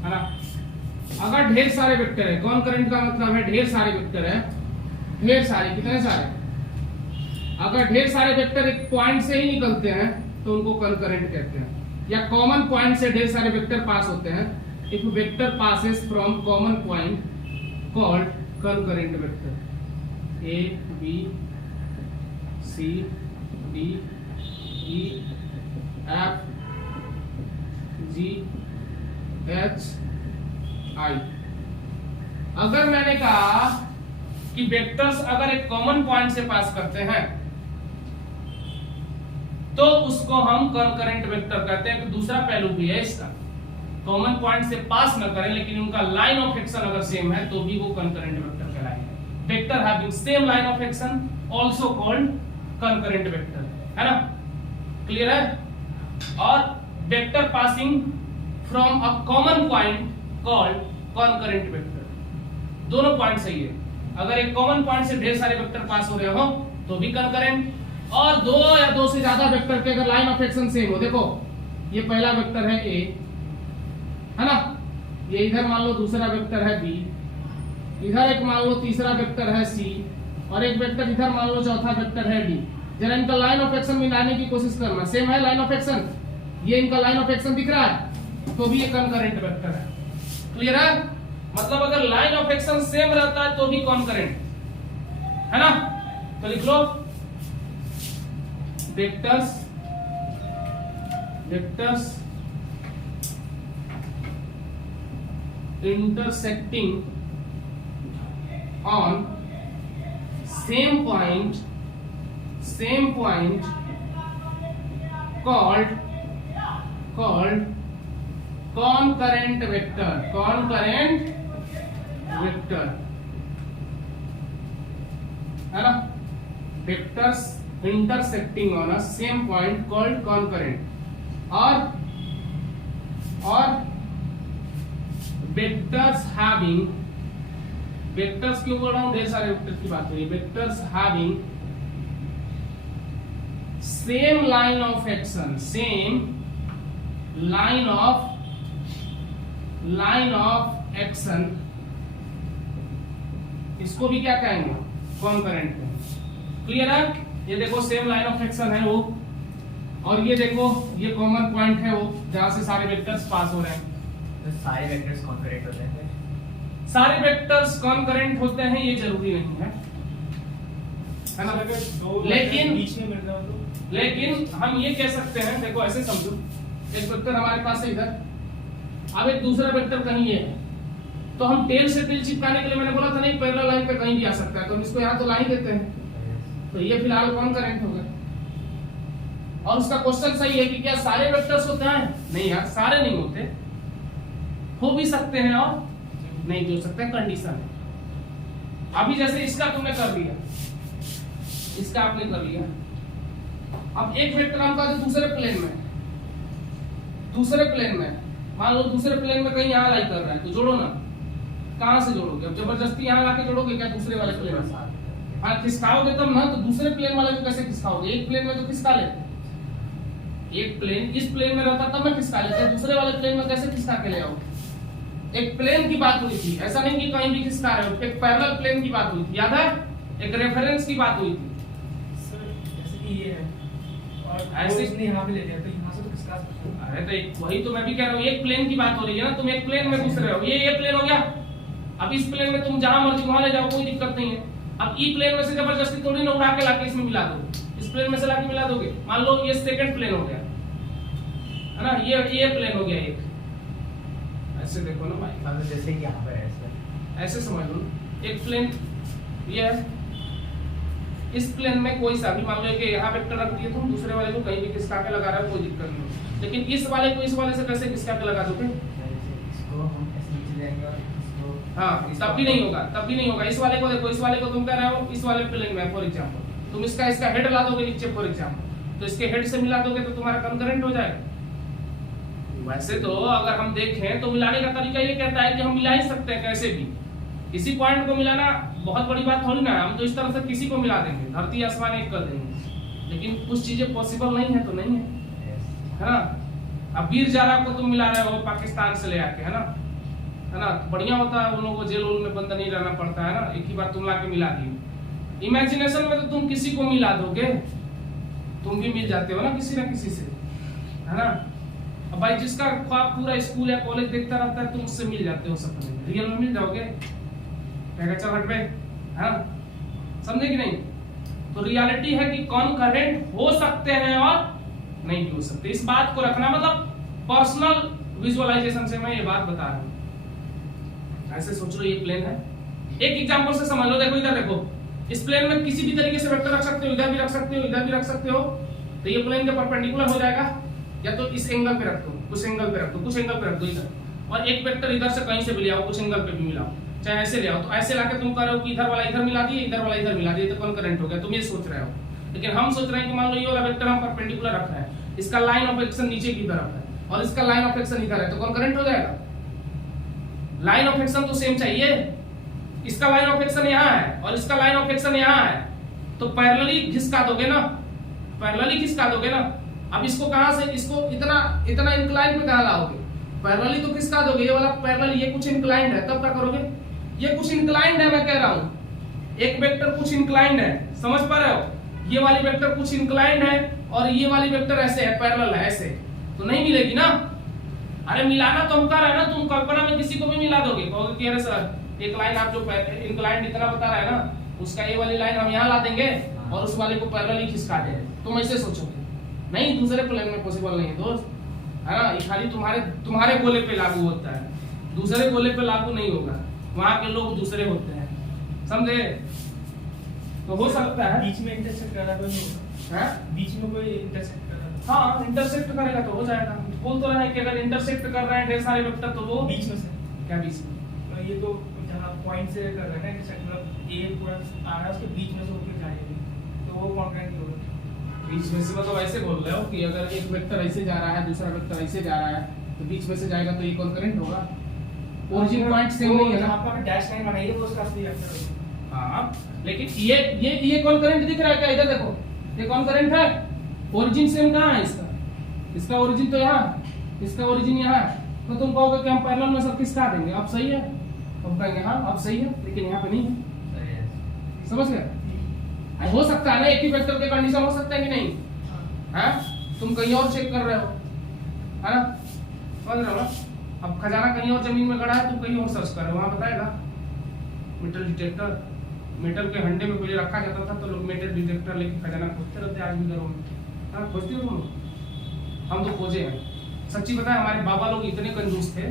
है ना, अगर ढेर सारे वेक्टर है, कॉनकरेंट का मतलब है ढेर सारे वेक्टर है, ढेर सारे, कितने सारे? अगर ढेर सारे वेक्टर एक पॉइंट से ही निकलते हैं तो उनको कंकरेंट कहते हैं, या कॉमन पॉइंट से ढेर सारे वेक्टर पास होते हैं। If vector passes from common point called concurrent vector. A B C D E F G H I. अगर मैंने कहा कि वेक्टर्स अगर एक कॉमन पॉइंट से पास करते हैं तो उसको हम कंकरेंट वेक्टर कहते हैं। दूसरा पहलू भी है इसका, कॉमन पॉइंट से पास न करें लेकिन उनका लाइन ऑफ एक्शन अगर सेम है तो भी वो कंकरेंट वेक्टर कहलाएंगे। Vector having same line of action also called concurrent vector, है ना, क्लियर है। और vector passing from a common point called concurrent vector. दोनों पॉइंट सही है, अगर एक कॉमन पॉइंट से ढेर सारे वेक्टर पास हो रहे हो तो भी कंकरेंट, और दो या दो से ज्यादा वेक्टर के अगर लाइन ऑफ एक्शन सेम हो, देखो ये पहला वेक्टर है ए, है ना, ये इधर मान लो दूसरा वेक्टर है बी, इधर एक मान लो तीसरा वेक्टर है सी, और एक वेक्टर इधर मान लो चौथा वेक्टर है डी। जरा इनका लाइन ऑफ एक्शन मिलाने की कोशिश करना, सेम है लाइन ऑफ एक्शन, ये इनका लाइन ऑफ एक्शन दिख रहा है तो भी ये कंकरेंट वेक्टर है, क्लियर है। मतलब अगर लाइन ऑफ एक्शन सेम रहता है तो भी कंकरेंट, है ना। तो लिख लो vectors intersecting on same point called concurrent vector, है ना। Vectors intersecting on a same point called concurrent, और वेक्टर्स हैविंग, वेक्टर्स क्यों बोल रहा हूं, ढेर सारे वेक्टर की बात हो रही है। Vectors having same line of action, same line of action, इसको भी क्या कहेंगे, कॉन्करेंट है, क्लियर है। ये देखो सेम लाइन ऑफ एक्शन है वो, और ये देखो ये कॉमन पॉइंट है वो जहां से सारे वेक्टर्स पास हो रहे हैं। तो सारे वेक्टर्स कॉन्करेंट होते हैं, सारे वेक्टर्स कॉन्करेंट होते हैं ये जरूरी नहीं है, है ना। लेकिन हम ये कह सकते हैं, देखो ऐसे समझो, एक वेक्टर हमारे पास है इधर, अब एक दूसरा वेक्टर कहीं है, तो हम टेल से टेल चिपकाने के लिए मैंने बोला था नहीं, पैरेलल लाइन पे कहीं भी आ सकता है, तो हम इसको यहाँ तो ला ही देते हैं, तो ये फिलहाल कॉन्करेंट हो गया। और उसका क्वेश्चन सही है कि क्या सारे वेक्टर्स होते हैं? नहीं यार, सारे नहीं होते, हो भी सकते हैं और नहीं भी हो सकते हैं, कंडीशन है। अभी जैसे इसका तुमने कर लिया, इसका आपने कर लिया, अब एक वेक्टर हमका जो दूसरे प्लेन में मान लो दूसरे प्लेन में कहीं यहाँ लाई कर रहा है, तो जोड़ो ना, कहां से जोड़ोगे? अब जबरदस्ती यहाँ लाके जोड़ोगे क्या दूसरे वाले प्लेन में? हाँ, खिसकाओगे तब ना, तो दूसरे प्लेन वाले को कैसे खिसकाओगे? एक प्लेन में तो खिसका लेते, एक प्लेन इस प्लेन में रहता तब मैं खिसका लेते, दूसरे वाले प्लेन में कैसे खिसका के ले आओगे? एक प्लेन की बात हुई थी, ऐसा नहीं कि कहीं भी खिसका रहे हो, एक पैरेलल प्लेन की बात हुई थी, याद है? एक रेफरेंस की बात हुई थी। जैसे कि ये है और ऐसे इसने यहाँ पे ले लिया, तो यहाँ से तो खिसका सकते हो। अरे तो वही तो मैं भी कह रहा हूँ, एक प्लेन की बात हो रही है ना, तुम एक प्लेन में घुस रहे हो, ये प्लेन हो गया, अब इस प्लेन में तुम जहां मर्जी वहां ले जाओ, कोई दिक्कत नहीं है। अब ई प्लेन में से जबरदस्ती थोड़ी ना उड़ा के लाके इसमें मिला दो, इस प्लेन में से लाके मिला दोगे। मान लो ये सेकंड प्लेन हो गया, है ना, ये प्लेन हो गया एक, ऐसे देखो ना भाई, मतलब जैसे कि यहाँ पर है ऐसे समझ लो, एक प्लेन ये है, इस प्लेन में कोई सा भी मान लो कि यहाँ वेक्टर रख दिए तुम, दूसरे वाले को कहीं भी खिसका के लगा रहे हो, कोई दिक्कत नहीं। लेकिन इस वाले को इस वाले से कैसे खिसका के लगा दोगे? इसको हम ऐसे नीचे जाएंगे और इसको, हाँ, तब भी नहीं होगा, तब भी नहीं होगा। इस वाले को देखो, इस वाले को तुम कह रहे हो इस वाले प्लेन में फॉर एग्जांपल, तुम इसका हेड ला दोगे नीचे फॉर एग्जांपल, तो इसके हेड से मिला दोगे तो तुम्हारा कंकरेंट हो जाएगा। वैसे तो अगर हम देखें तो मिलाने का तरीका ये कहता है कि हम मिला ही सकते हैं कैसे भी, किसी पॉइंट को मिलाना बहुत बड़ी बात थोड़ी ना है। हम तो इस तरह से किसी को मिला देंगे, धरती आसमान एक कर देंगे, लेकिन कुछ चीजें पॉसिबल नहीं है तो नहीं है, है ना। अब वीर जारा को तुम मिला रहे हो पाकिस्तान से ले आके, है ना, बढ़िया होता है, उन लोगों को जेल में बंद नहीं रहना पड़ता है ना, एक ही बार तुम लाके मिला दिए। इमेजिनेशन में तो तुम किसी को मिला दोगे, तुम भी मिल जाते हो ना किसी से, है ना। अब भाई जिसका ख्वाब पूरा स्कूल या कॉलेज देखता रहता है, तुम उससे मिल जाते हो सपने में, रियल में मिल जाओगे, कहेगा चल हट में, हाँ, समझे कि नहीं। तो रियलिटी है कि कॉन्करेंट हो सकते हैं और नहीं भी हो सकते, इस बात को रखना, मतलब पर्सनल विजुअलाइजेशन से मैं ये बात बता रहा हूं। ऐसे सोच लो ये प्लेन है, एक एग्जांपल से समझ लो, देखो इधर देखो, इस प्लेन में किसी भी तरीके से वेक्टर रख सकते हो, इधर भी रख सकते हो, इधर भी रख सकते हो, तो ये प्लेन के परपेंडिकुलर हो जाएगा, या तो इस एंगल पे रख दो, कुछ एंगल पे रख दो, कुछ एंगल पे रख दो इधर, और एक वेक्टर इधर से कहीं से भी ले आओ, कुछ एंगल पे भी मिलाओ, चाहे ऐसे ले आओ। तो ऐसे लाके तुम कह रहे हो कि इधर वाला इधर मिला दिए, इधर वाला इधर मिला दिए, तो कॉन्करेंट हो गया, तुम ये सोच रहे हो। लेकिन हम सोच रहे हैं कि मान लो ये वाला वेक्टर हम परपेंडिकुलर रख रहे हैं, इसका लाइन ऑफ एक्शन नीचे की तरफ है और इसका लाइन ऑफ एक्शन इधर है, तो कॉन्करेंट हो जाएगा। लाइन ऑफ एक्शन तो सेम चाहिए, इसका लाइन ऑफ एक्शन यहाँ है और इसका लाइन ऑफ एक्शन यहाँ है, तो पैरेलली खिसका दोगे ना, पैरेलली खिसका दोगे ना। अब इसको कहां से, इसको इतना इतना इंक्लाइन पे कहां लाओगे, पैरेलली तो खिसका दोगे, ये वाला पैरेलल, ये कुछ इंक्लाइंड है, तब क्या करोगे, ये कुछ इंक्लाइंड है, मैं कह रहा हूं, एक वेक्टर कुछ इंक्लाइंड है, समझ पा रहे हो, ये वाली वेक्टर कुछ इंक्लाइंड है और ये वाली वेक्टर ऐसे है, पैरेलल है, ऐसे तो नहीं मिलेगी ना। अरे मिलाना तो हम कर रहे हैं ना, तुम कल्पना में किसी को भी मिला दोगे, कहोगे कि अरे सर एक लाइन आप जो इंक्लाइंड इतना बता रहे हैं ना, उसका ये वाली लाइन हम यहाँ ला देंगे और उस वाले को पैरेलली खिसका देंगे, तुम ऐसे सोचोगे। नहीं, दूसरे प्लेन में पॉसिबल नहीं है दोस्त, है ना, ये खाली तुम्हारे गोले पे लागू होता है, दूसरे गोले पे लागू नहीं होगा, वहां के लोग दूसरे होते हैं, समझे। तो हो सकता है बीच में इंटरसेक्ट कर रहा है, कोई नहीं होगा, है? बीच में कोई इंटरसेक्ट कर रहा है, हाँ, इंटरसेक्ट करेगा तो हो जाएगा। बोल तो रहा है कि अगर इंटरसेक्ट कर रहे हैं ढेर सारे वेक्टर तो वो बीच में से, क्या बीच में, तो ये तो जहाँ पॉइंट से कर रहा है ना इंटरसेक्ट, मतलब ए पूरा आ रहा है, उसके बीच में से होकर जाएगी, तो वो कॉन्करेंट होगा। बीच में से मतलब ऐसे बोल रहे हो कि अगर एक वेक्टर ऐसे जा रहा है, दूसरा वेक्टर ऐसे जा रहा है, तो बीच में से जाएगा तो ये कॉन्करेंट होगा। ओरिजिन पॉइंट सेम नहीं है ना, आपका डैश लाइन बनाइए तो उसका असली वेक्टर होगा। हाँ, लेकिन ये कॉन्करेंट दिख रहा है क्या, इधर देखो, ये कॉन्करेंट है, ओरिजिन सेम कहाँ है इसका, इसका ओरिजिन तो यहाँ, इसका ओरिजिन यहाँ, तो तुम कहोगे कि हम पैरेलल में सब खिसका देंगे, अब सही है, अब कहेंगे हाँ अब सही है, लेकिन यहाँ पे नहीं है, समझ गए। हो सकता है ना, एक ही वेक्टर के कंडीशन हो सकता है कि नहीं, हाँ, तुम कहीं और चेक कर रहे हो, है ना, समझ रहे हो ना। अब खजाना कहीं और जमीन में गड़ा है, तुम कहीं और सर्च कर रहे हो, वहां बताएगा मेटल डिटेक्टर, मेटल के हंडे में पहले रखा जाता था, तो लोग मेटल डिटेक्टर लेके खजाना खोजते रहते, आज भी घरों में, हाँ, खोजते हो तुम, हम तो खोजे हैं। सच्ची बताए, हमारे बाबा लोग इतने कंजूस थे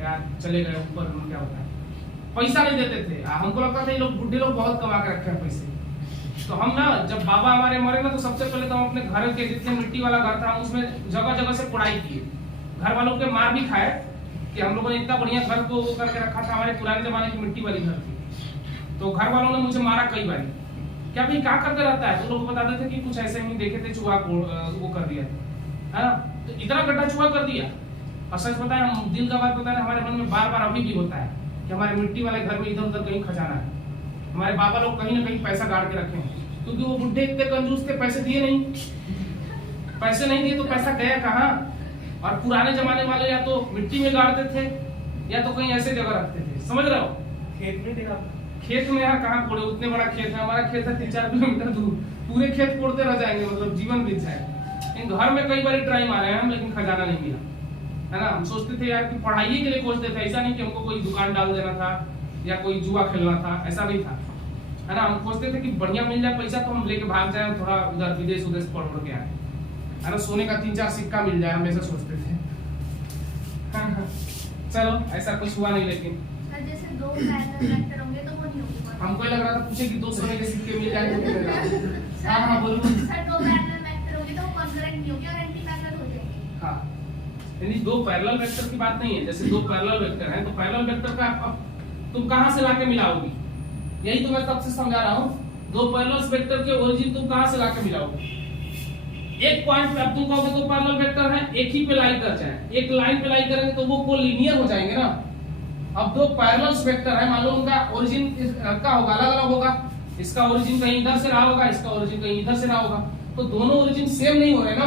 यार, चले गए ऊपर, हम क्या बताएं, पैसा नहीं देते थे, हमको लगता था ये लोग बुढ़े लोग बहुत कमा के रखे हैं पैसे। तो हम ना, जब बाबा हमारे मरे ना, तो सबसे पहले तो हम अपने घर के जितने मिट्टी वाला घर था, हम उसमें जगह जगह से कुड़ाई किए, घर वालों के मार भी खाए कि हम लोगों ने इतना बढ़िया घर को वो करके रखा था, हमारे पुराने जमाने की मिट्टी वाली घर थी, तो घर वालों ने मुझे मारा कई बार, क्या भाई क्या करते रहता है, तो लोग बताते थे कि कुछ ऐसे ही देखे थे, चूहा को वो कर दिया, है ना, तो इतना गड्ढा चूहा कर दिया। और सच बताएं, हम दिल का बात बताएं, हमारे मन में बार बार अभी भी होता है कि हमारे मिट्टी वाले घर में इधर उधर कहीं खजाना है, हमारे बाबा लोग कहीं ना कहीं पैसा गाड़ के रखे हैं, क्योंकि वो बुढ़े इतने कंजूस थे, पैसे दिए नहीं, पैसे नहीं दिए तो पैसा गया कहाँ। और पुराने जमाने वाले या तो मिट्टी में गाड़ते थे या तो कहीं ऐसे जगह रखते थे, समझ रहे हो। खेत में देखा, खेत में यार कहाँ कोड़े, उतने बड़ा खेत है, हमारा खेत है 3-4 किलोमीटर दूर, पूरे खेत कोड़ते रह जाएंगे, मतलब जीवन बीत जाएगा। घर में कई बार ट्राई मारे हैं हम, लेकिन खजाना नहीं मिला, है ना। हम सोचते थे यार कि पढ़ाई के लिए खोजते थे, ऐसा नहीं कि हमको कोई दुकान डाल देना था या कोई जुआ खेलना था, ऐसा नहीं था, है ना। हम सोचते थे कि बढ़िया मिल जाए पैसा तो हम लेके भाग जाए, थोड़ा उधर विदेश उदेश पढ़ के आए, है ना, सोने का 3-4 सिक्का मिल जाए, हम ऐसा सोचते थे। हाँ। चलो ऐसा कुछ हुआ नहीं, लेकिन सर जैसे 2 पैरेलल वेक्टर होंगे तो वो नहीं होंगे। हमको लग रहा था पूछे कि 2 सोने के सिक्के मिल जाए तो मिल सर, हाँ हाँ बोलो। सर 2 पैरेलल वेक्टर होंगे तो वो कॉन्करेंट नहीं होंगे और एंटी पैरेलल हो जाएंगे। हाँ, यानी 2 पैरेलल वेक्टर की बात नहीं है। जैसे 2 पैरेलल वेक्टर हैं तो पैरेलल वेक्टर का अब तुम कहां से लाके मिलाओगी, यही तो मैं सबसे समझा रहा हूं। 2 पैरेलल वेक्टर के ओरिजिन तुम कहां से लाके मिलाओगे। एक पॉइंट पे अब तुम कहोगे 2 पैरेलल वेक्टर है, एक ही पे लाई कर जाए, एक लाइन पे लाई करेंगे तो वो कोलिनियर हो जाएंगे ना। अब 2 पैरेलल वेक्टर है, मान लो उनका ओरिजिन का होगा अलग अलग होगा, इसका ओरिजिन कहीं इधर से रहा होगा, इसका ओरिजिन कहीं इधर से रहा होगा, तो दोनों ओरिजिन सेम नहीं हो रहे ना।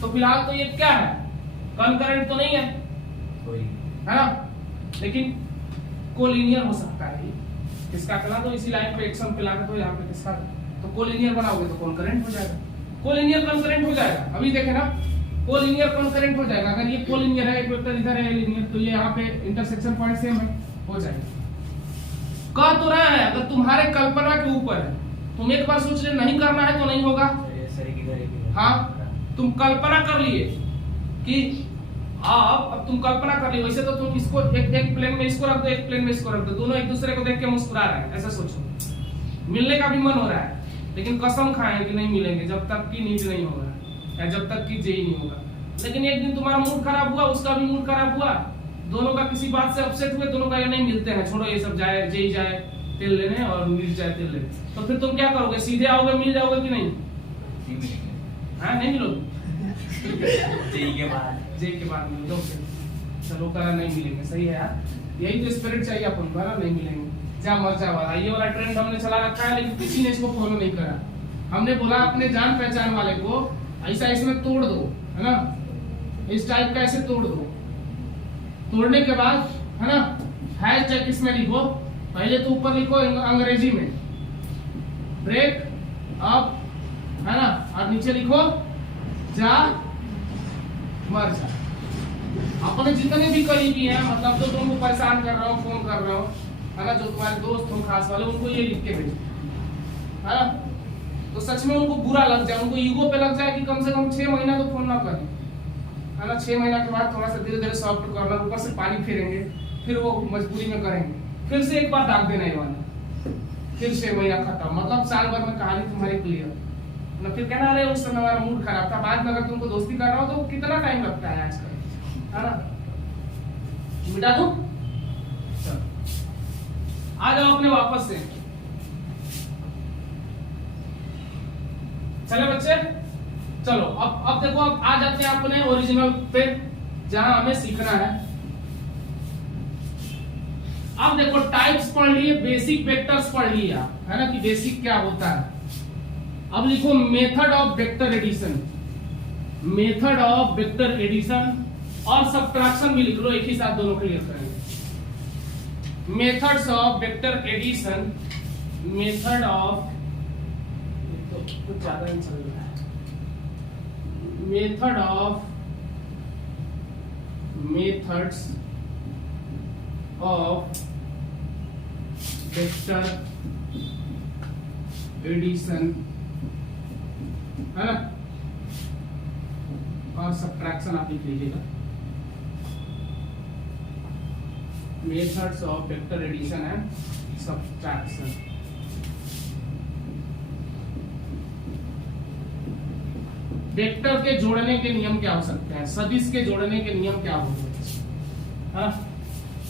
तो फिलहाल तो ये क्या है, कॉन्करेंट तो नहीं है, है ना, लेकिन कोलिनियर हो सकता है। किसका कला तो इसी लाइन पे एक्शन पे लाके तो यहाँ पे किसका तो कोलिनियर बनाओगे तो कॉन्करेंट हो जाएगा, कोलिनियर कॉन्करेंट हो जाएगा। अभी देखे ना, कोलिनियर कॉन्करेंट हो जाएगा। अगर ये कोलिनियर है, एक वेक्टर इधर है लीनियर, तो ये यहाँ पे इंटरसेक्शन पॉइंट सेम है, हो जाएगा। कह तो रहा है अगर तुम्हारे कल्पना के ऊपर है, तुम एक बार सोच ले, नहीं करना है तो नहीं होगा। हाँ, तुम कल्पना कर लिए कि अब तुम कल्पना कर लिए, वैसे तो तुम इसको एक प्लेन में इसको रख दो, एक प्लेन में इसको रख दो, दोनों एक दूसरे को देख के मुस्कुरा रहे हैं, ऐसा सोचो। मिलने का भी मन हो रहा है, लेकिन कसम खाएं कि नहीं मिलेंगे जब तक कि नीट नहीं होगा या जब तक कि जेई नहीं होगा। लेकिन एक दिन तुम्हारा मूड खराब हुआ, उसका भी मूड खराब हुआ, दोनों का किसी बात से अपसेट हुए, दोनों का ये नहीं मिलते हैं, छोड़ो ये सब, जाए जेई जाए तेल लेने और नीट जाए तेल लेने, तो फिर तुम क्या करोगे, सीधे आओगे, मिल जाओगे कि नहीं? हाँ, नहीं मिलोगे, जेई के बाद मिल जाओगे, चलो करा नहीं मिलेंगे, सही है यार, यही तो स्पिरिट चाहिए अपन को ना, नहीं मिलेंगे जा मजा वाला। ये वाला ट्रेंड हमने चला रखा है, लेकिन किसी ने इसको फॉलो नहीं करा। हमने बोला अपने जान पहचान वाले को ऐसा इसमें तोड़ दो, है ना, इस टाइप का ऐसे तोड़ दो, तोड़ने के बाद है ना हैशटैग इसमें लिखो, पहले तो ऊपर लिखो अंग्रेजी में ब्रेक अप, है ना, और नीचे लिखो जा मर जा। अपने जितने भी करीबी हैं, मतलब जो तुमको परेशान कर रहे हो, फोन कर रहे हो, है ना, जो तुम्हारे दोस्त हो खास वाले, उनको ये लिख के भेजो, है ना। तो सच में उनको बुरा लग जाए, उनको ईगो पे लग जाए कि कम से कम 6 महीना तो फोन ना करें, है ना। 6 महीना के बाद थोड़ा सा धीरे धीरे सॉफ्ट कॉर्नर, ऊपर से पानी फेरेंगे, फिर वो मजबूरी में करेंगे, फिर से एक बार दाग देना है वाला, फिर 6 महीना खत्म, मतलब साल भर में कहानी तुम्हारी क्लियर ना। फिर कहना अरे उस समय हमारा मूड खराब था, बाद में अगर तुमको दोस्ती कर रहा हो तो कितना टाइम लगता है आजकल, है ना। मिटा दूं, चलो आ जाओ अपने वापस से, चले बच्चे, चलो अब देखो, अब आ जाते हैं अपने ओरिजिनल पे जहां हमें सीखना है। अब देखो टाइप्स पढ़ लिए, बेसिक वेक्टर्स पढ़ लिया, है ना, कि बेसिक क्या होता है। अब लिखो method of vector addition, method of vector addition, और सबट्रैक्शन भी लिख लो, एक ही साथ दोनों क्लियर करेंगे। Methods of vector addition, method of, तो कुछ ज्यादा ही चल रहा है, method of, methods of vector addition, है ना, और सबट्रैक्शन आप लिख लीजिएगा। Methods of vector addition and subtraction. Vector के जोड़ने के नियम क्या हो सकते हैं, सदिश के जोड़ने के नियम क्या होते हैं। हाँ,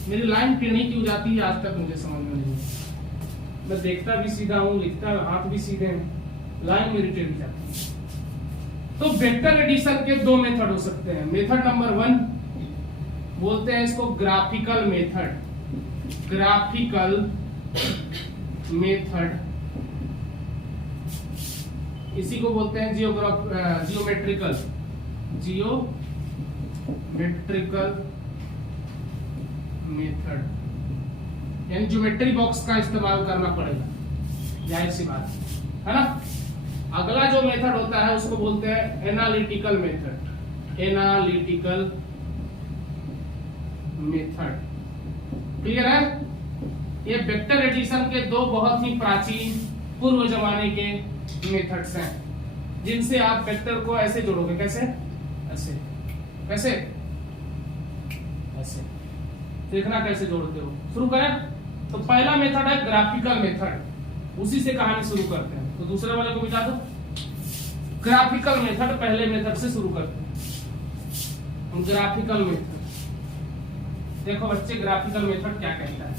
मेरी लाइन टेढ़ी क्यों जाती है आज तक मुझे समझ में नहीं है। मैं देखता भी सीधा हूँ, लिखता हाथ भी सीधे हैं, लाइन मेरी टेढ़ी जाती है। तो वेक्टर एडिशन के 2 मेथड हो सकते हैं। मेथड नंबर 1 बोलते हैं इसको ग्राफिकल मेथड, ग्राफिकल मेथड, इसी को बोलते हैं जियोमेट्रिकल, जियोमेट्रिकल मेथड, यानी ज्योमेट्री बॉक्स का इस्तेमाल करना पड़ेगा, जाहिर सी बात है ना। अगला जो मेथड होता है उसको बोलते हैं analytical method, analytical method, clear है। ये वेक्टर एडिशन के दो बहुत ही प्राचीन पूर्व जमाने के मेथड्स हैं, जिनसे आप वेक्टर को ऐसे जोड़ोगे, कैसे, ऐसे, कैसे, ऐसे। देखना कैसे जोड़ते हो। शुरू करें। तो पहला मेथड है ग्राफिकल मेथड, उसी से कहानी शुरू करते हैं। तो दूसरे वाले को मिटा दो। ग्राफिकल मेथड पहले मेथड से शुरू करते हैं। ग्राफिकल मेथड देखो बच्चे, ग्राफिकल मेथड क्या कहता है।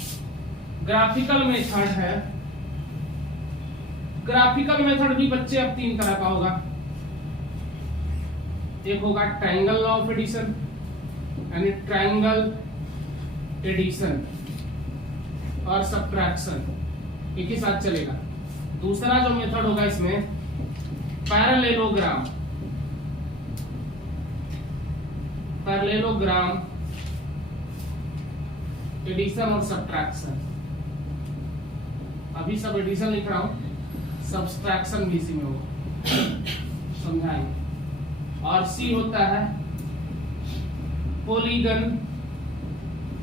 ग्राफिकल मेथड है, ग्राफिकल मेथड भी बच्चे अब तीन तरह का होगा। एक होगा ट्रायंगल लॉ ऑफ एडिशन, यानी ट्रायंगल एडिशन और सब्ट्रैक्शन एक ही साथ चलेगा। दूसरा जो मेथड होगा इसमें पैरेललोग्राम, पैरेललोग्राम एडिशन और सब्ट्रैक्शन। अभी सब एडिशन लिख रहा हूं, सब्ट्रैक्शन भी इसी में होगा, समझाएंगे। और सी होता है polygon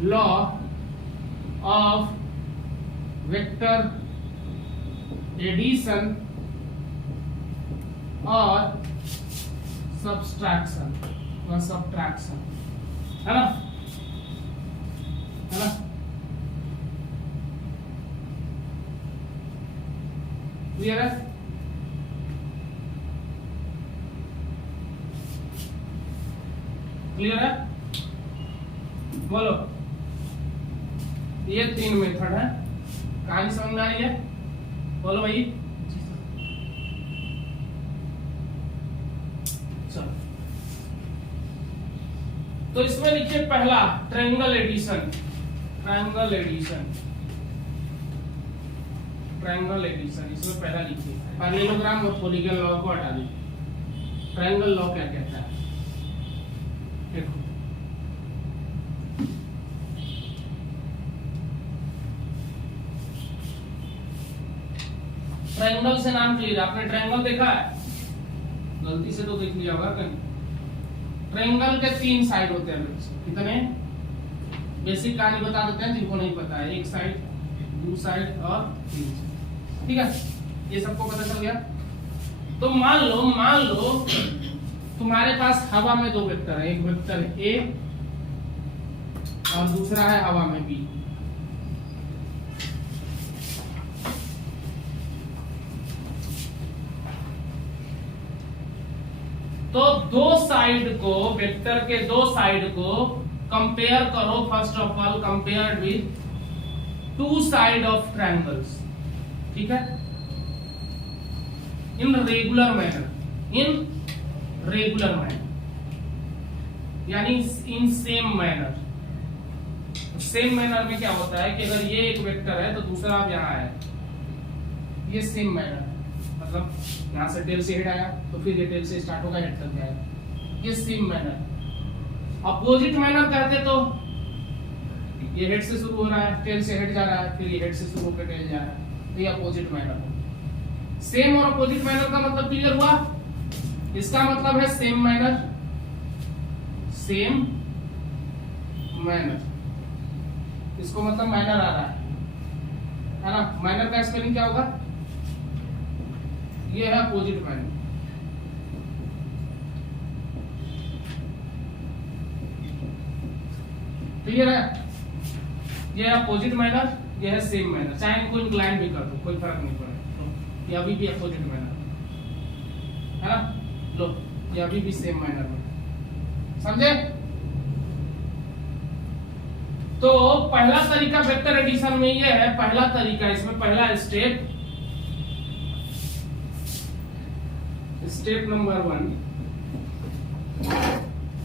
law of vector addition और सब्ट्रैक्शन, सब्ट्रैक्शन, है ना, है ना। क्लियर है? क्लियर है? बोलो। ये तीन मेथड है, कहानी समझ में आ रही है? बोलो भाई। चलो, तो इसमें लिखिए पहला triangle addition, triangle addition, triangle addition. इसमें पहला लिखिए पैरेललोग्राम और पॉलीगन लॉ को हटा दीजिए। ट्रायंगल लॉ क्या कहता है देखो। ट्रायंगल से नाम क्लियर, आपने ट्रायंगल देखा है? गलती से तो देख लिया होगा कहीं। ट्रायंगल के तीन साइड होते हैं बच्चे, कितने? बेसिक कहानी बता देते हैं जिनको नहीं पता है। एक साइड, दो साइड और तीन साइड, ठीक है? ये सबको पता चल गया। तो मान लो तुम्हारे पास हवा में दो वेक्टर है, एक वेक्टर ए और दूसरा है हवा में बी। तो दो साइड को, वेक्टर के दो साइड को कंपेयर करो। First of all compare with two side of triangles, ठीक है? In regular manner, in regular manner, यानी in same manner. Same manner में क्या होता है कि अगर ये एक वेक्टर है तो दूसरा अब यहाँ है, ये सेम मैनर, मतलब यहाँ से टेल से हेड आया तो फिर ये टेल से स्टार्ट होगा, हेड तक जाएगा, ये सेम मैनर। अपोजिट मैनर कहते तो ये हेड से शुरू हो रहा है, टेल से हेड जा रहा है, फिर ये हेड से शुरू होकर टेल जा रहा है, तो ये अपोजिट मैनर। सेम और अपोजिट मैनर का मतलब क्लियर हुआ? इसका मतलब है सेम मैनर, सेम मैनर, इसको मतलब मैनर आ रहा है ना? मैनर का स्पेलिंग क्या होगा? ये है अपोजिट मैनर। क्लियर है? ये है अपोजिट मैनर, ये है सेम मैनर। चाहे इनको इंक्लाइन भी कर दो, कोई फर्क नहीं पड़ेगा। ये अभी भी अपोजिट मैनर है ना? लो, ये अभी भी सेम मैनर में, समझे? तो पहला तरीका वेक्टर एडिशन में ये है, पहला तरीका, इसमें पहला स्टेप, स्टेप नंबर 1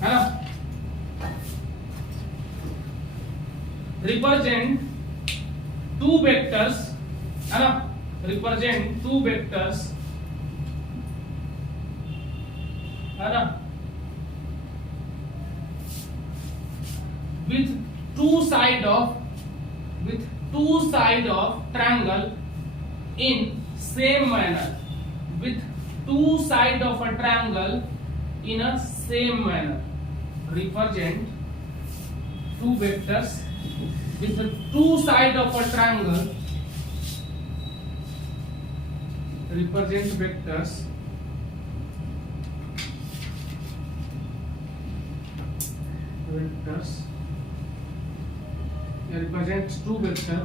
है ना? रिप्रेजेंट टू वेक्टर्स, है ना? रिप्रेजेंट टू वेक्टर्स, है ना? with two side of triangle in same manner, with two side of a triangle in a same manner, represent two vectors with the two side of a triangle represent vectors represents two vector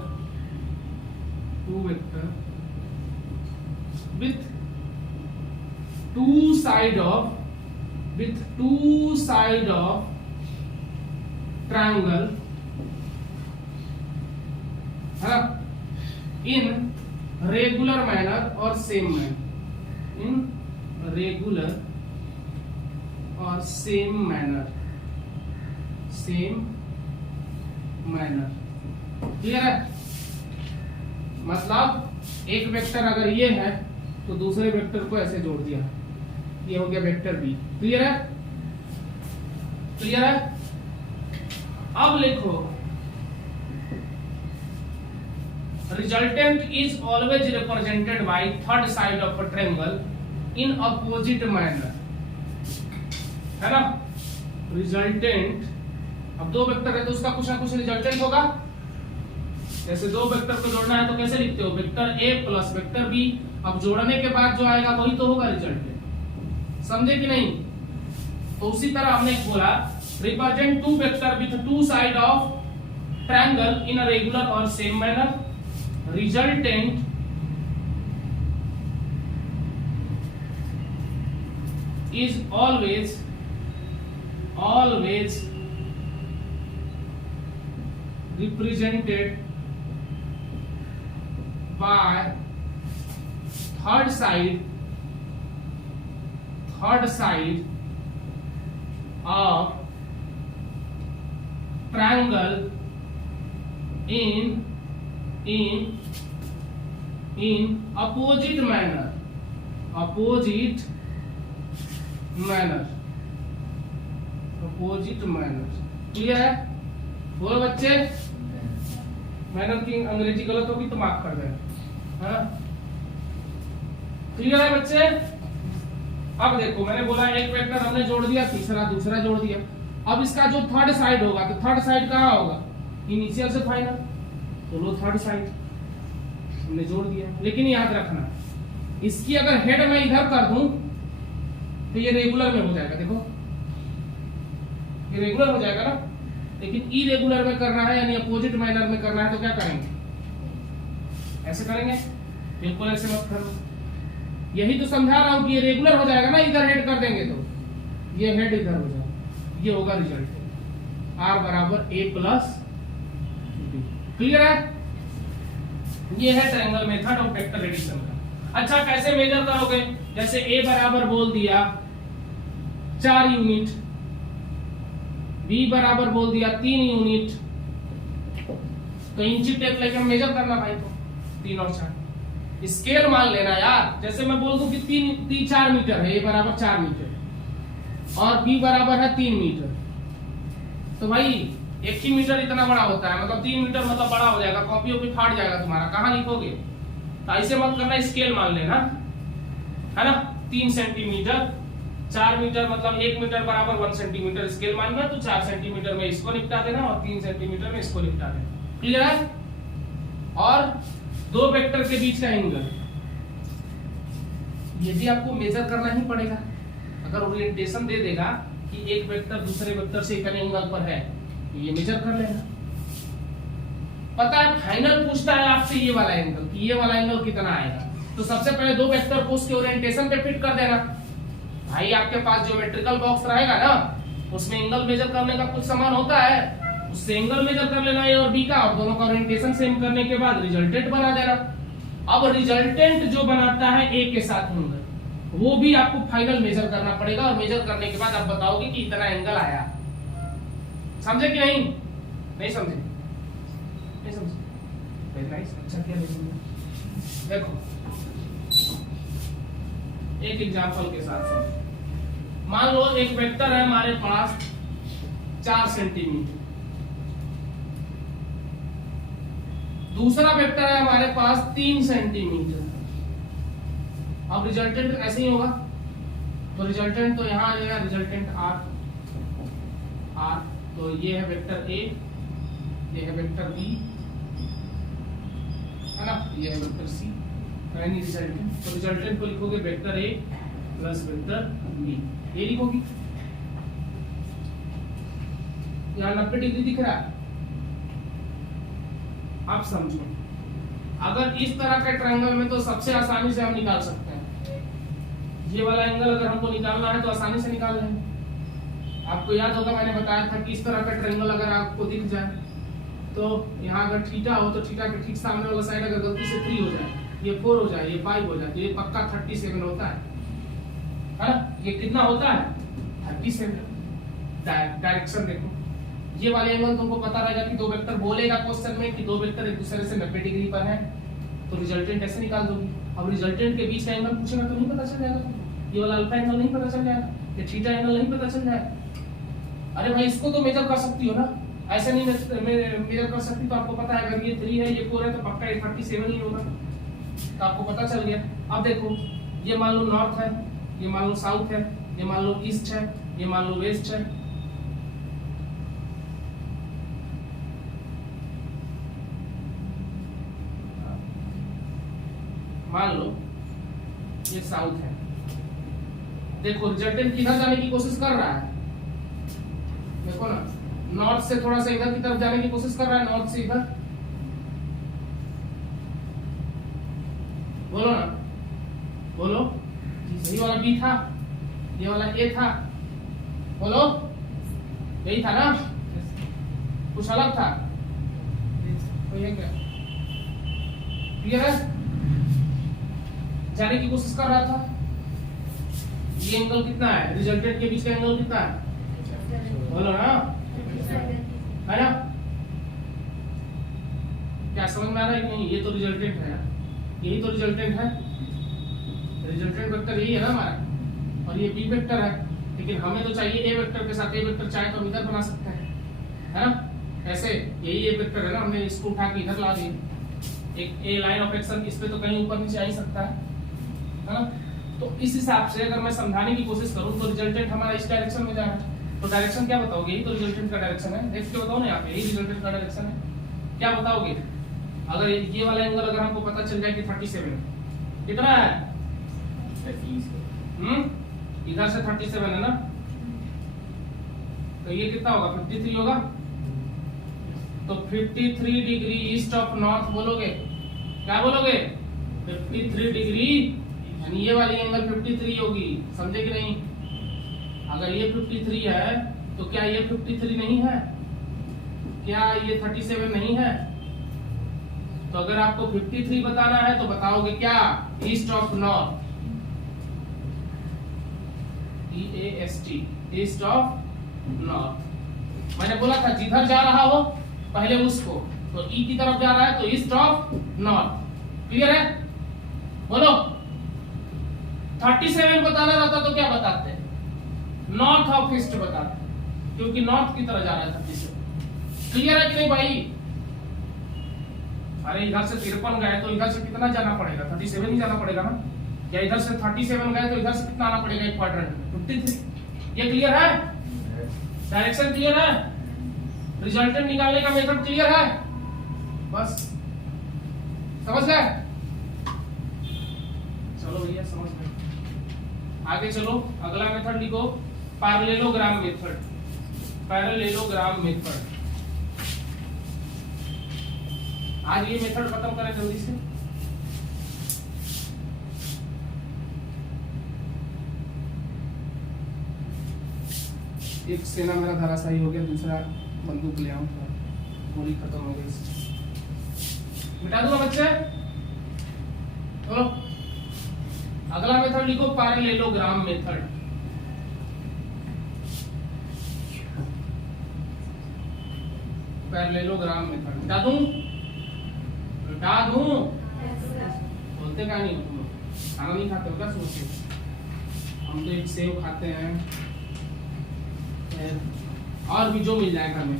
with two side of triangle है ना, in regular manner और same manner, in regular और same manner clear है? मतलब एक vector अगर ये है तो दूसरे वेक्टर को ऐसे जोड़ दिया, ये हो गया वेक्टर बी। क्लियर है? अब लिखो resultant is always represented by third side of a triangle in opposite manner, है ना। रिजल्टेंट, अब दो वेक्टर है तो उसका कुछ ना कुछ रिजल्टेंट होगा। जैसे दो वेक्टर को जोड़ना है तो कैसे लिखते हो, vector A plus vector B. अब जोड़ने के बाद जो आएगा वही तो होगा रिजल्टेंट, समझे कि नहीं? तो उसी तरह हमने बोला represent two vector with two side of triangle in a regular और same manner, resultant is always represented by third side of triangle in opposite manner clear है? बोलो बच्चे, मैडम की अंग्रेजी गलत होगी तो माफ कर देना, क्लियर है बच्चे? अब देखो मैंने बोला एक वेक्टर हमने जोड़ दिया, तीसरा दूसरा जोड़ दिया। अब इसका जो थर्ड साइड होगा तो थर्ड साइड कहाँ होगा, इनिशियल से फाइनल, तो लो थर्ड साइड हमने जोड़ दिया। लेकिन याद रखना इसकी अगर हेड मैं इधर कर दूं तो ये रेगुलर में हो जाएगा, देखो ये रेगुलर हो जाएगा ना। लेकिन इरेगुलर में करना है यानी अपोजिट मैनर में करना है तो क्या करेंगे, ऐसे करेंगे, बिल्कुल ऐसे मत करो। यही तो समझा रहा हूं कि ये रेगुलर हो जाएगा ना, इधर हेड कर देंगे तो ये हेड इधर हो जाएगा, ये होगा रिजल्ट R बराबर A प्लस B। क्लियर है? ये है triangle method of vector addition का। अच्छा कैसे मेजर करोगे, जैसे A बराबर बोल दिया 4 यूनिट, B बराबर बोल दिया 3 यूनिट, तो इंची टेप लेके मेजर करना भाई, तो 3 और 4 स्केल मान लेना यार। जैसे मैं बोल दूं कि 4 मीटर है, A बराबर 4 मीटर और B बराबर है 3 मीटर, तो भाई 1 ही मीटर इतना बड़ा होता है, मतलब 3 मीटर मतलब बड़ा हो जाएगा, कॉपी वॉपी फाट जाएगा तुम्हारा, कहाँ लिखोगे? तो ऐसे मत करना, स्केल मान लेना, है ना। 3 सेंटीमीटर, 4 मीटर मतलब 1 मीटर बराबर 1 सेंटीमीटर स्केल मान लिया, तो 4 सेंटीमीटर में इसको निपटा देना और 3 सेंटीमीटर में इसको निपटा देना। क्लियर है? और दो वेक्टर के बीच का एंगल ये भी आपको मेजर करना ही पड़ेगा। अगर ओरिएंटेशन दे देगा कि एक वेक्टर दूसरे वेक्टर से इतने एंगल पर है, ये मेजर कर लेना। पता है फाइनल पूछता है आपसे ये वाला एंगल कि ये वाला एंगल कितना आएगा, तो सबसे पहले दो वेक्टर को उसके ओरिएंटेशन पे फिट कर देना। भाई आपके पास ज्योमेट्रिकल बॉक्स रहेगा ना, उसमें एंगल मेजर करने का कुछ सामान होता है, उससे एंगल मेजर कर लेना ए और बी का, और दोनों का ओरिएंटेशन सेम करने के बाद रिजल्टेंट बना देना। अब रिजल्टेंट जो बनाता है ए के साथ एंगल, वो भी आपको फाइनल मेजर करना पड़ेगा, और मेजर करने के बाद आप बताओगे कि इतना एंगल आया। समझे कि नहीं? नहीं समझे? नहीं समझे? वेरी नाइस, अच्छा किया। देखो एक एग्जांपल के साथ मान लो एक वेक्टर है हमारे पास 4 सेंटीमीटर, दूसरा वेक्टर है हमारे पास 3 सेंटीमीटर। अब रिजल्टेंट ऐसे ही होगा, तो रिजल्टेंट तो यहां आ जाएगा, रिजल्टेंट R, तो ये है वेक्टर A ये है वेक्टर बी, है ना, ये है वेक्टर सी, यानी रिजल्टेंट। तो रिजल्टेंट को लिखोगे vector A plus vector B, ये लिखोगी। यहाँ 90 डिग्री दिख रहा है, आप समझो। अगर इस तरह के ट्रायंगल में तो सबसे आसानी से हम निकाल सकते हैं। ये वाला एंगल अगर हमको निकालना है तो आसानी से निकाल लेंगे। आपको याद होगा मैंने बताया था कि इस तरह का ट्रायंगल अगर आपको दिख जाए तो यहाँ अगर थीटा हो तो थीटा के ठीक सामने वाला साइड अगर गलती से 3 हो जाए, ये 4 हो जाए, ये 5 हो जाए, तो ये पक्का 37 होता है ना। ये कितना होता है? 37। डायरेक्शन देखो, ये वाले एंगल तुमको पता रहेगा कि दो वेक्टर बोलेगा क्वेश्चन में कि दो वेक्टर एक दूसरे से 90 डिग्री पर है, तो रिजल्टेंट ऐसे निकाल दोगी। अब रिजल्टेंट के बीच का एंगल पूछेगा तो नहीं पता चल जाएगा तुमको, ये वाला अल्फा एंगल नहीं पता चल जाएगा, ये थीटा एंगल नहीं पता चल जाएगा। अरे भाई इसको तो मेजर कर सकती हो ना, ऐसे नहीं मेजर कर सकती। तो आपको पता है अगर ये 3 है ये 4 है तो पक्का ये 37 ही होगा, तो आपको पता चल गया। अब देखो, ये मान लो नॉर्थ है, ये मान लो साउथ है, ये मान लो ईस्ट है, ये मान लो वेस्ट है। मान लो ये साउथ है। देखो रिजल्टेंट किधर जाने की कोशिश कर रहा है, देखो ना, नॉर्थ से थोड़ा सा इधर की तरफ जाने की कोशिश कर रहा है, नॉर्थ से इधर। बोलो ना, बोलो। यही वाला बी था, ये वाला ए था, बोलो यही था ना, कुछ अलग था तो ये क्या क्लियर है? जाने की कोशिश कर रहा था। ये एंगल कितना है? रिजल्टेंट के बीच का एंगल कितना है? बोलो ना, है ना? क्या समझ में आ रहा है कि नहीं? ये तो रिजल्टेंट है, यही तो रिजल्टेंट है। रिजल्टेंट वेक्टर यही है ना हमारा, और ये बी वेक्टर है। लेकिन हमें तो चाहिए ए वेक्टर के साथ, ए वेक्टर चाहे तो हम इधर बना सकते हैं, है ना? ऐसे यही ए वेक्टर है ना, हमने इसको उठा के इधर ला दिए। एक ए लाइन ऑफ एक्शन, इस पे तो कहीं ऊपर नीचे आ ही सकता है ना? तो इस हिसाब से अगर मैं समझाने की कोशिश करूं तो रिजल्टेंट हमारा इस डायरेक्शन में जा रहा है। तो डायरेक्शन क्या बताओगे? यही तो रिजल्टेंट का डायरेक्शन है। देख के बताओ ना, यहाँ पे यही रिजल्टेंट का डायरेक्शन है। क्या बताओगे? अगर ये वाला एंगल अगर हमको पता चल जाए कि 37 कितना है, इधर से 37 है ना, तो ये कितना होगा? 53 होगा। तो 53 डिग्री ईस्ट ऑफ नॉर्थ बोलोगे, क्या बोलोगे? 53 डिग्री, यानी ये वाली एंगल 53 होगी। समझे कि नहीं? अगर ये 53 है तो क्या ये 53 नहीं है? क्या ये 37 नहीं है? तो अगर आपको 53 बताना है तो बताओगे क्या? East of north, EAST, east of north. मैंने बोला था जिधर जा रहा हो पहले उसको, तो ई की तरफ जा रहा है तो ईस्ट ऑफ नॉर्थ। क्लियर है? बोलो। 37 बताना रहता तो क्या बताते? नॉर्थ ऑफ ईस्ट बताते, क्योंकि नॉर्थ की तरफ जा रहा है 37। क्लियर है कि नहीं भाई? अरे इधर से 53 गए तो इधर से कितना जाना पड़ेगा? 37 ही जाना पड़ेगा ना। या इधर से 37 गए तो इधर से कितना आना पड़ेगा? एक क्वाड्रेंट में 53। ये क्लियर है? डायरेक्शन क्लियर है? रिजल्टेंट निकालने का मेथड क्लियर है? बस समझ गए? चलो भैया समझ गए। आगे चलो, अगला मेथड लिखो, पैरेललोग्राम मेथड। Parallelogram method. आज ये मेथड खत्म करें जल्दी से। एक सेना मेरा धराशायी हो गया, दूसरा बंदूक ले आऊं, गोली खत्म हो गई। मिटा दूंगा बच्चे। चलो अगला मेथड लिखो, पैरेललोग्राम मेथड। पैरेललोग्राम मेथड मिटा दूं? मिटा दूं? बोलते क्या नहीं हो तुम लोग? खाना नहीं खाते हो क्या सुबह से? हम तो एक सेव खाते हैं और भी जो मिल जाए घर में।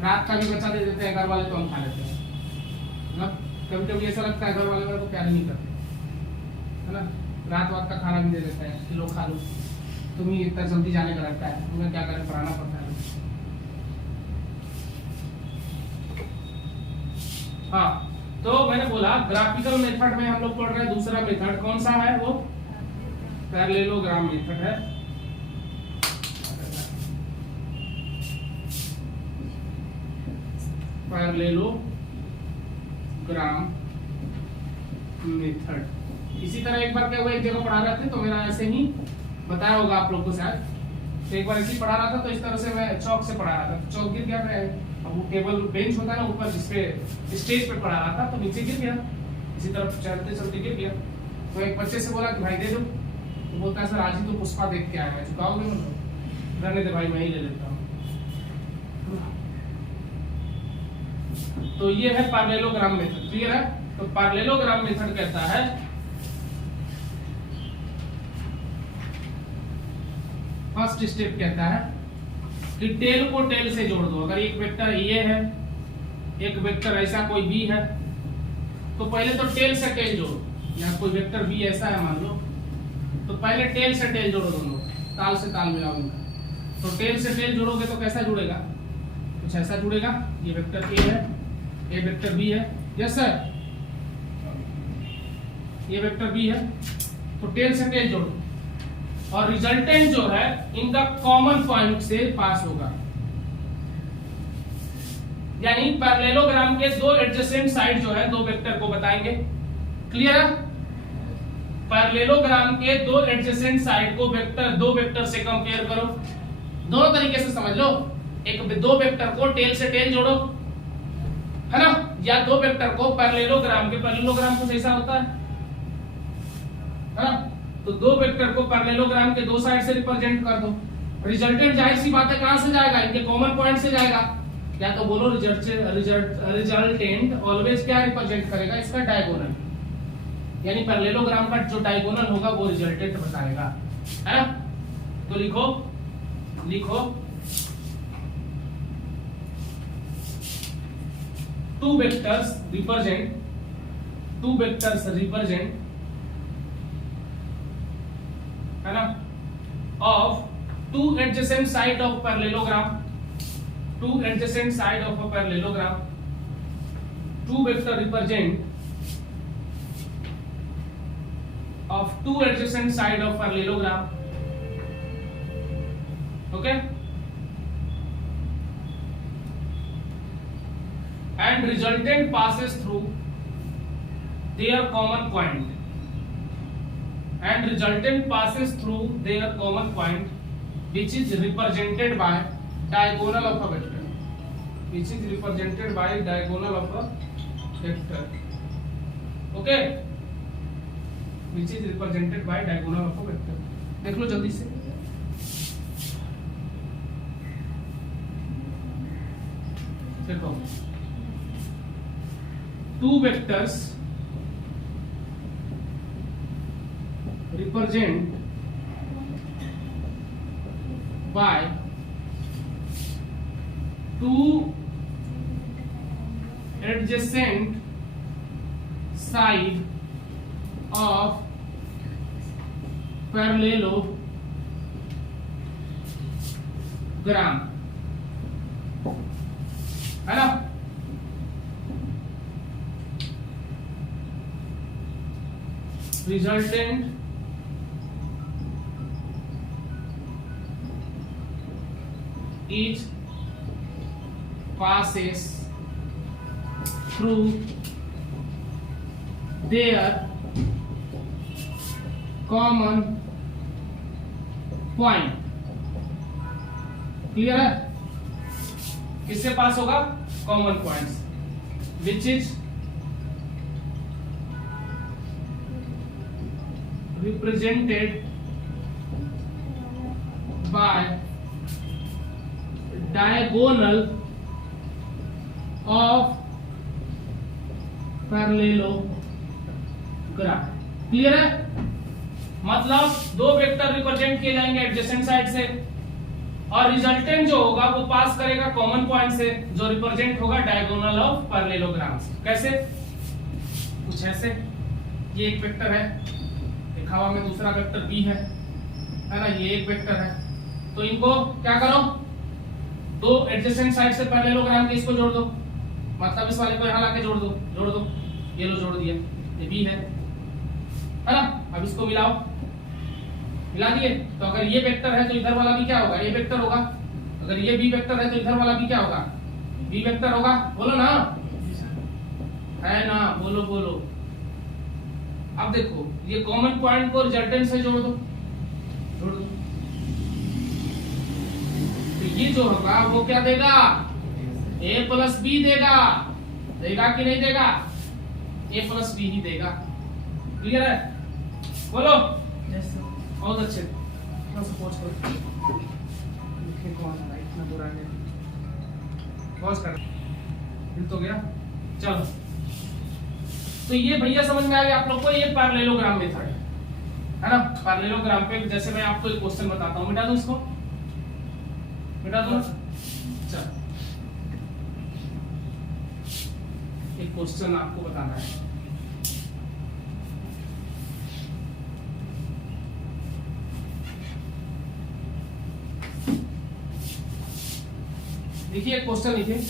रात का भी बचा दे देते हैं घर वाले तो हम खा लेते हैं। मतलब कभी कभी ऐसा लगता है घर वाले मेरे को प्यार नहीं करते, है ना? रात का खाना भी दे देते हैं कि लो खा लो, तुम ही इतना जल्दी जाने का रहता है, तुम्हें क्या करें, पढ़ाना पड़ता है। हाँ, तो मैंने बोला ग्राफिकल मेथड में हम लोग पढ़ रहे हैं दूसरा मेथड, कौन सा है वो? पैरेललोग्राम मेथड है। Parallelogram method. इसी तरह एक बार क्या हुआ, एक जगह पढ़ा रहे थे तो मेरा ऐसे ही बताया होगा आप लोग को शायद, तो एक बार ऐसे ही पढ़ा रहा था तो इस तरह से मैं चौक से पढ़ा रहा था, चौक गिर गया, मैं अब वो टेबल बेंच होता है ना ऊपर जिसपे स्टेज पे पढ़ा रहा था तो नीचे गिर गया, इसी तरह चलते चलते गिर गया। तो एक बच्चे से बोला कि भाई दे दो, तो बोलता है सर आज ही तो पुष्पा देख के आया मैं, चुकाओगे? मतलब रहने दे भाई मैं ही ले लेता हूँ। तो ये है पैरेललोग्राम मेथड, क्लियर है? तो पैरेललोग्राम मेथड कहता है फर्स्ट स्टेप कहता है कि टेल को टेल से जोड़ दो। अगर एक वेक्टर ये है, एक वेक्टर ऐसा कोई बी है, तो पहले तो टेल से टेल जोड़ो, या कोई वेक्टर बी ऐसा है मान लो, तो पहले टेल से टेल जोड़ो, दोनों ताल से ताल मिलाओ इनका। तो टेल से टेल जोड़ोगे तो कैसा जुड़ेगा? कुछ ऐसा जुड़ेगा, ये वेक्टर ए है, ये वेक्टर बी है, यस सर, ये वेक्टर बी है, तो टेल से टेल जोड़ो और रिजल्टेंट जो है इनका कॉमन पॉइंट से पास होगा, यानी पैरेललोग्राम के दो एडजेसेंट साइड जो है दो वेक्टर को बताएंगे, क्लियर है? पैरेललोग्राम के दो एडजेसेंट साइड को वेक्टर, दो वेक्टर से कंपेयर करो, दोनों तरीके से समझ लो, एक दो वेक्टर को टेल से टेल जोड़ो, है ना, या दो वेक्टर को पैरेललोग्राम के, पैरेललोग्राम कुछ ऐसा होता है ना, तो दो वेक्टर को पैरेललोग्राम के दो साइड से रिप्रेजेंट कर दो, रिजल्टेंट जाहिर सी बात है कहां से जाएगा? इनके कॉमन पॉइंट से जाएगा, या तो बोलो रिजल्टेंट ऑलवेज क्या रिप्रेजेंट करेगा? इसका डायगोनल, यानी पैरेललोग्राम का जो डायगोनल होगा वो रिजल्टेंट बताएगा, है ना? तो लिखो टू वेक्टर्स रिप्रेजेंट, है ना, of two adjacent side of parallelogram, two adjacent side of a parallelogram, two vector represent of two adjacent side of parallelogram, okay, and resultant passes through their common point, and resultant passes through their common point which is represented by diagonal of a vector, which is represented by diagonal of a vector, okay, which is represented by diagonal of a vector। देख लो जल्दी से, देखो two vectors represent by two adjacent side of parallelogram, है ना? Resultant each passes through their common point, clear है? किससे पास होगा? Common points, which is represented by diagonal of parallelogram, clear है? मतलब दो वेक्टर रिप्रेजेंट किए जाएंगे एडजेसेंट साइड से और रिजल्टेंट जो होगा वो पास करेगा कॉमन पॉइंट से जो रिप्रेजेंट होगा डायगोनल ऑफ पैरेललोग्राम। कैसे? कुछ ऐसे, ये एक वेक्टर है, एक हवा में दूसरा वेक्टर बी है ना, ये एक वेक्टर है, तो इनको क्या करो, दो एडजेसेंट साइड से पैरेललोग्राम के इसको जोड़ दो, मतलब इस वाले को यहाँ लाके जोड़ दो, ये लो जोड़ दिया, ये बी है ना। अब इसको मिलाओ, मिला दिए, तो अगर ये वेक्टर है तो इधर वाला भी क्या होगा, ए वेक्टर होगा। अगर ये बी वेक्टर है तो इधर वाला भी क्या होगा, बी वेक्टर होगा। बोलो ना, है ना, बोलो बोलो। अब देखो ये कॉमन पॉइंट को रिजल्टेंट से जोड़ दो, जोड़ दो, तो ये जो होगा वो क्या देगा, a प्लस बी देगा, देगा कि नहीं देगा, a प्लस बी ही देगा। क्लियर है, बोलो। Yes sir. बहुत अच्छे, थोड़ा सा पॉज करो, लिखने को आना है, इतना बुरा है, पॉज कर, हिल तो गया। चलो, तो ये भैया समझ में आ गया आप लोग को, ये पैरेललोग्राम मेथड है ना। पैरेललोग्राम पे जैसे मैं आपको एक क्वेश्चन बताता हूँ, मिटा दूं इसको, मिटा दूं। चल, एक क्वेश्चन आपको बताना है। देखिए एक क्वेश्चन लिखिए,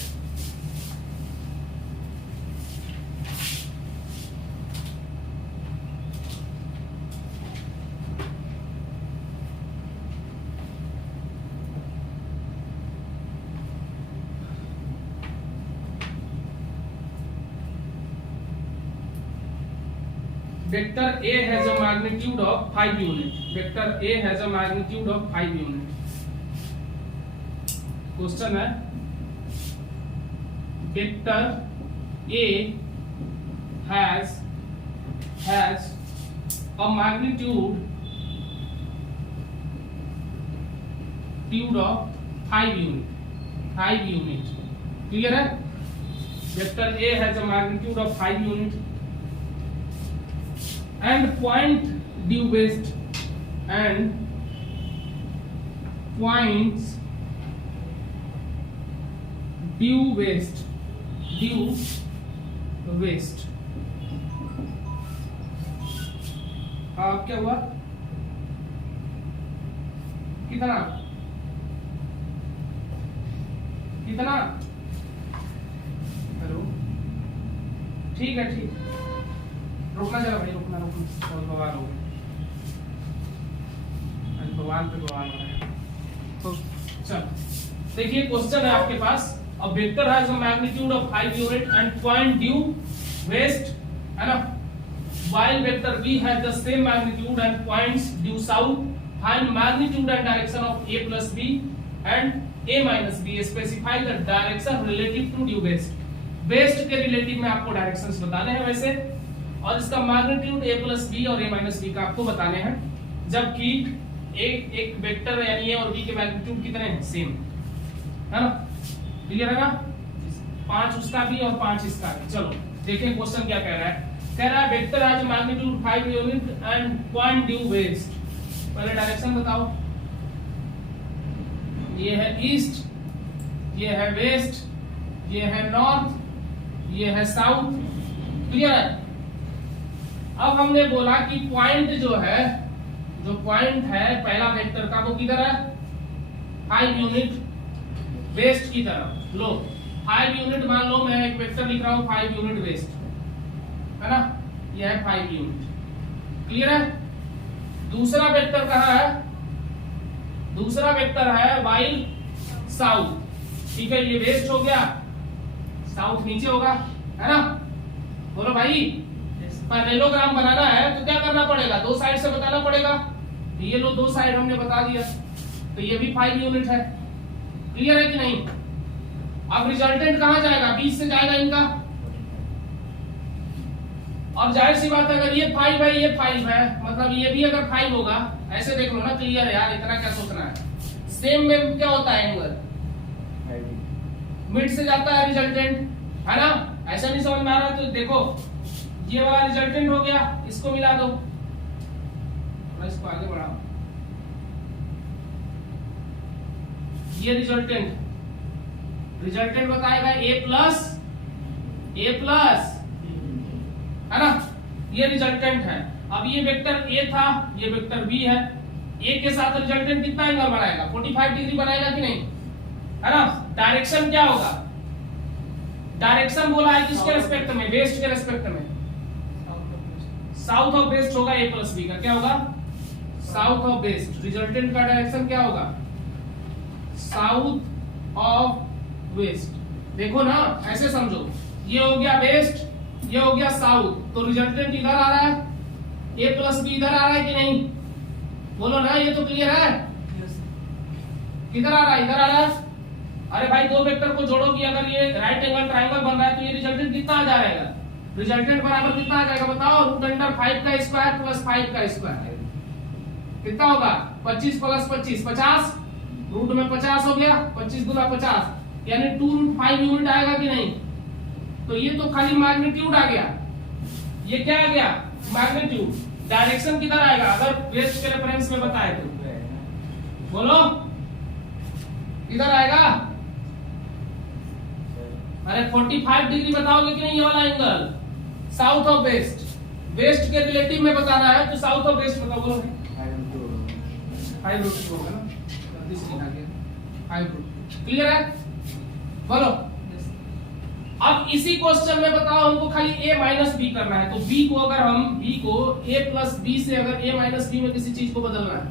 vector A has a magnitude of 5 unit. Vector A has a magnitude of 5 unit. Question है, vector A has a magnitude of 5 unit. 5 unit. Clear है? Vector A has a magnitude of 5 unit. And point due west and points due west क्या हुआ, कितना कितना, hello, ठीक है, ठीक, रुकना जरा भाई, रुकना रुकना, बहुत बवाल हो गया, आज बवाल पे बवाल हो रहा है। तो चल देखिए क्वेश्चन है आपके पास, a vector has a magnitude of 5 unit and point due west, है ना, while vector B has the same magnitude and points due south, find magnitude and direction of A plus B and A minus B, specify the direction relative to due west। West के relative में आपको directions बताने हैं वैसे, और इसका magnitude a plus B और a minus B का आपको बताने हैं, जबकि एक वेक्टर यानी a और b के मैग्नीट्यूड कितने हैं, सेम है ना। क्लियर है ना, 5 उसका भी और 5 इसका भी। चलो देखिए क्वेश्चन क्या कह रहा है, कह रहा है vector has magnitude 5 unit and point due west. पहले डायरेक्शन बताओ, ये है ईस्ट, ये है वेस्ट, ये है नॉर्थ, ये है साउथ। क्लियर है। अब हमने बोला कि पॉइंट जो है, जो पॉइंट है पहला वेक्टर का वो किधर है, 5 यूनिट वेस्ट की तरफ। लो 5 यूनिट मान लो, मैं एक वेक्टर लिख रहा हूं 5 यूनिट वेस्ट, है ना, यह है 5 यूनिट। क्लियर है। दूसरा वेक्टर कहां है, दूसरा वेक्टर है वाई साउथ। ठीक है, ये वेस्ट हो गया, साउथ नीचे होगा, है ना। बोलो भाई, पैरेललोग्राम बनाना है तो क्या करना पड़ेगा, दो साइड से बताना पड़ेगा। ये लो 2 साइड हमने बता दिया, तो ये भी 5 यूनिट है। क्लियर है कि नहीं। अब रिजल्टेंट कहां जाएगा, बीच से जाएगा इनका, और जाहिर सी बात है अगर ये 5 है ये 5 है, मतलब ये भी अगर 5 होगा, ऐसे देख लो ना। क्लियर है यार, इतना क्या सोचना है। सेम में क्या होता है, एंगल मिड से जाता है रिजल्टेंट, है ना। ऐसा नहीं समझ में आ रहा तो देखो, ये वाला रिजल्टेंट हो गया, इसको मिला दो, इसको आगे बढ़ाओ, ये रिजल्टेंट बताएगा a प्लस, है ना, ये रिजल्टेंट है। अब ये वेक्टर a था, ये वेक्टर b है, a के साथ रिजल्टेंट कितना एंगल बनाएगा, 45 डिग्री बनाएगा कि नहीं, है ना। डायरेक्शन क्या होगा, डायरेक्शन बोला है किसके रेस्पेक्ट में, वेस्ट के रेस्पेक्ट में, साउथ ऑफ वेस्ट होगा ए प्लस बी का, क्या होगा साउथ ऑफ वेस्ट। रिजल्टेंट का डायरेक्शन क्या होगा साउथ ऑफ वेस्ट। देखो ना ऐसे समझो, ये हो गया वेस्ट, ये हो गया साउथ, तो रिजल्टेंट इधर आ रहा है, ए प्लस बी इधर आ रहा है कि नहीं, बोलो ना, ये तो क्लियर है। किधर आ रहा है, इधर आ रहा है। अरे भाई दो वेक्टर को जोड़ो कि अगर ये राइट एंगल ट्रायंगल बन रहा है तो ये रिजल्टेंट कितना आ जाएगा, रिजल्टेंट बराबर कितना आ जाएगा बताओ, रूट अंडर 5 का स्क्वायर प्लस 5 का स्क्वायर कितना होगा 25 प्लस 25 50, रूट में 50 हो गया, 25 गुना 50 यानी 2√5 यूनिट आएगा कि नहीं। तो ये तो खाली मैग्नीट्यूड आ गया, ये क्या आ गया मैग्नीट्यूड। डायरेक्शन किधर आएगा अगर वेस्ट के रेफरेंस में बताए तो, बोलो किधर आएगा। अरे 45 डिग्री बताओगे कि नहीं, ये वाला angle south of west, west के रिलेटिव में बताना है तो साउथ ऑफ वेस्ट बताओ, बोलो 5√2 होगा ना, 5√2 क्लियर है, बोलो। अब इसी क्वेश्चन में बताओ हमको खाली a माइनस बी करना है, तो b को अगर हम b को a प्लस बी से अगर a माइनस बी में किसी चीज को बदलना है,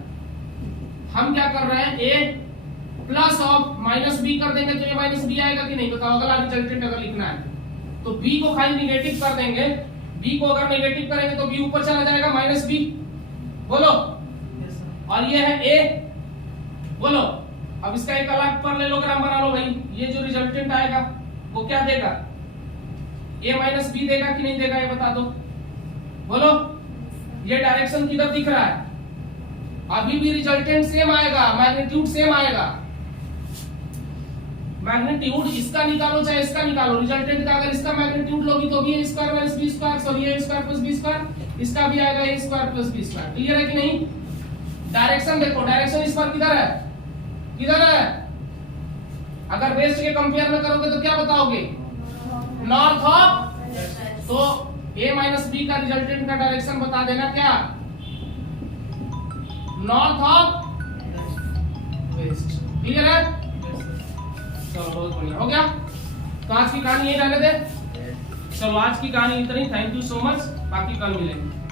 हम क्या कर रहे हैं a plus of minus B कर देंगे तो a माइनस बी आएगा कि नहीं बताओ, अगला रिजल्टेंट अगर लिखना है तो b को खाली निगेटिव कर देंगे, b को अगर निगेटिव करेंगे तो b ऊपर चला जाएगा माइनस बी, बोलो। और ये है a, बोलो। अब इसका एक अलग पैरेललोग्राम बना लो भाई, ये जो रिजल्टेंट आएगा वो क्या देगा a माइनस बी देगा कि नहीं देगा, ये बता दो, बोलो। ये डायरेक्शन किधर दिख रहा है, अभी भी रिजल्टेंट सेम आएगा, मैग्नीट्यूड सेम आएगा। मैग्नीट्यूड इसका निकालो चाहे इसका निकालो, रिजल्टेंट का अगर इसका मैग्नीट्यूड लोगी तो भी square minus B square, sorry A square plus B square, इसका भी आएगा A square plus B square. Clear है कि नहीं। डायरेक्शन देखो, डायरेक्शन इस पर किधर है, किधर है, अगर वेस्ट के कंपेयर में करोगे तो क्या बताओगे नॉर्थ ऑफ, तो a माइनस बी का रिजल्टेंट का डायरेक्शन बता देना क्या नॉर्थ ऑफ वेस्ट। क्लियर है, चलो बहुत बढ़िया हो गया। तो आज की कहानी यही रहने दे, चलो आज की कहानी इतनी, थैंक यू सो मच, बाकी कल मिलेंगे।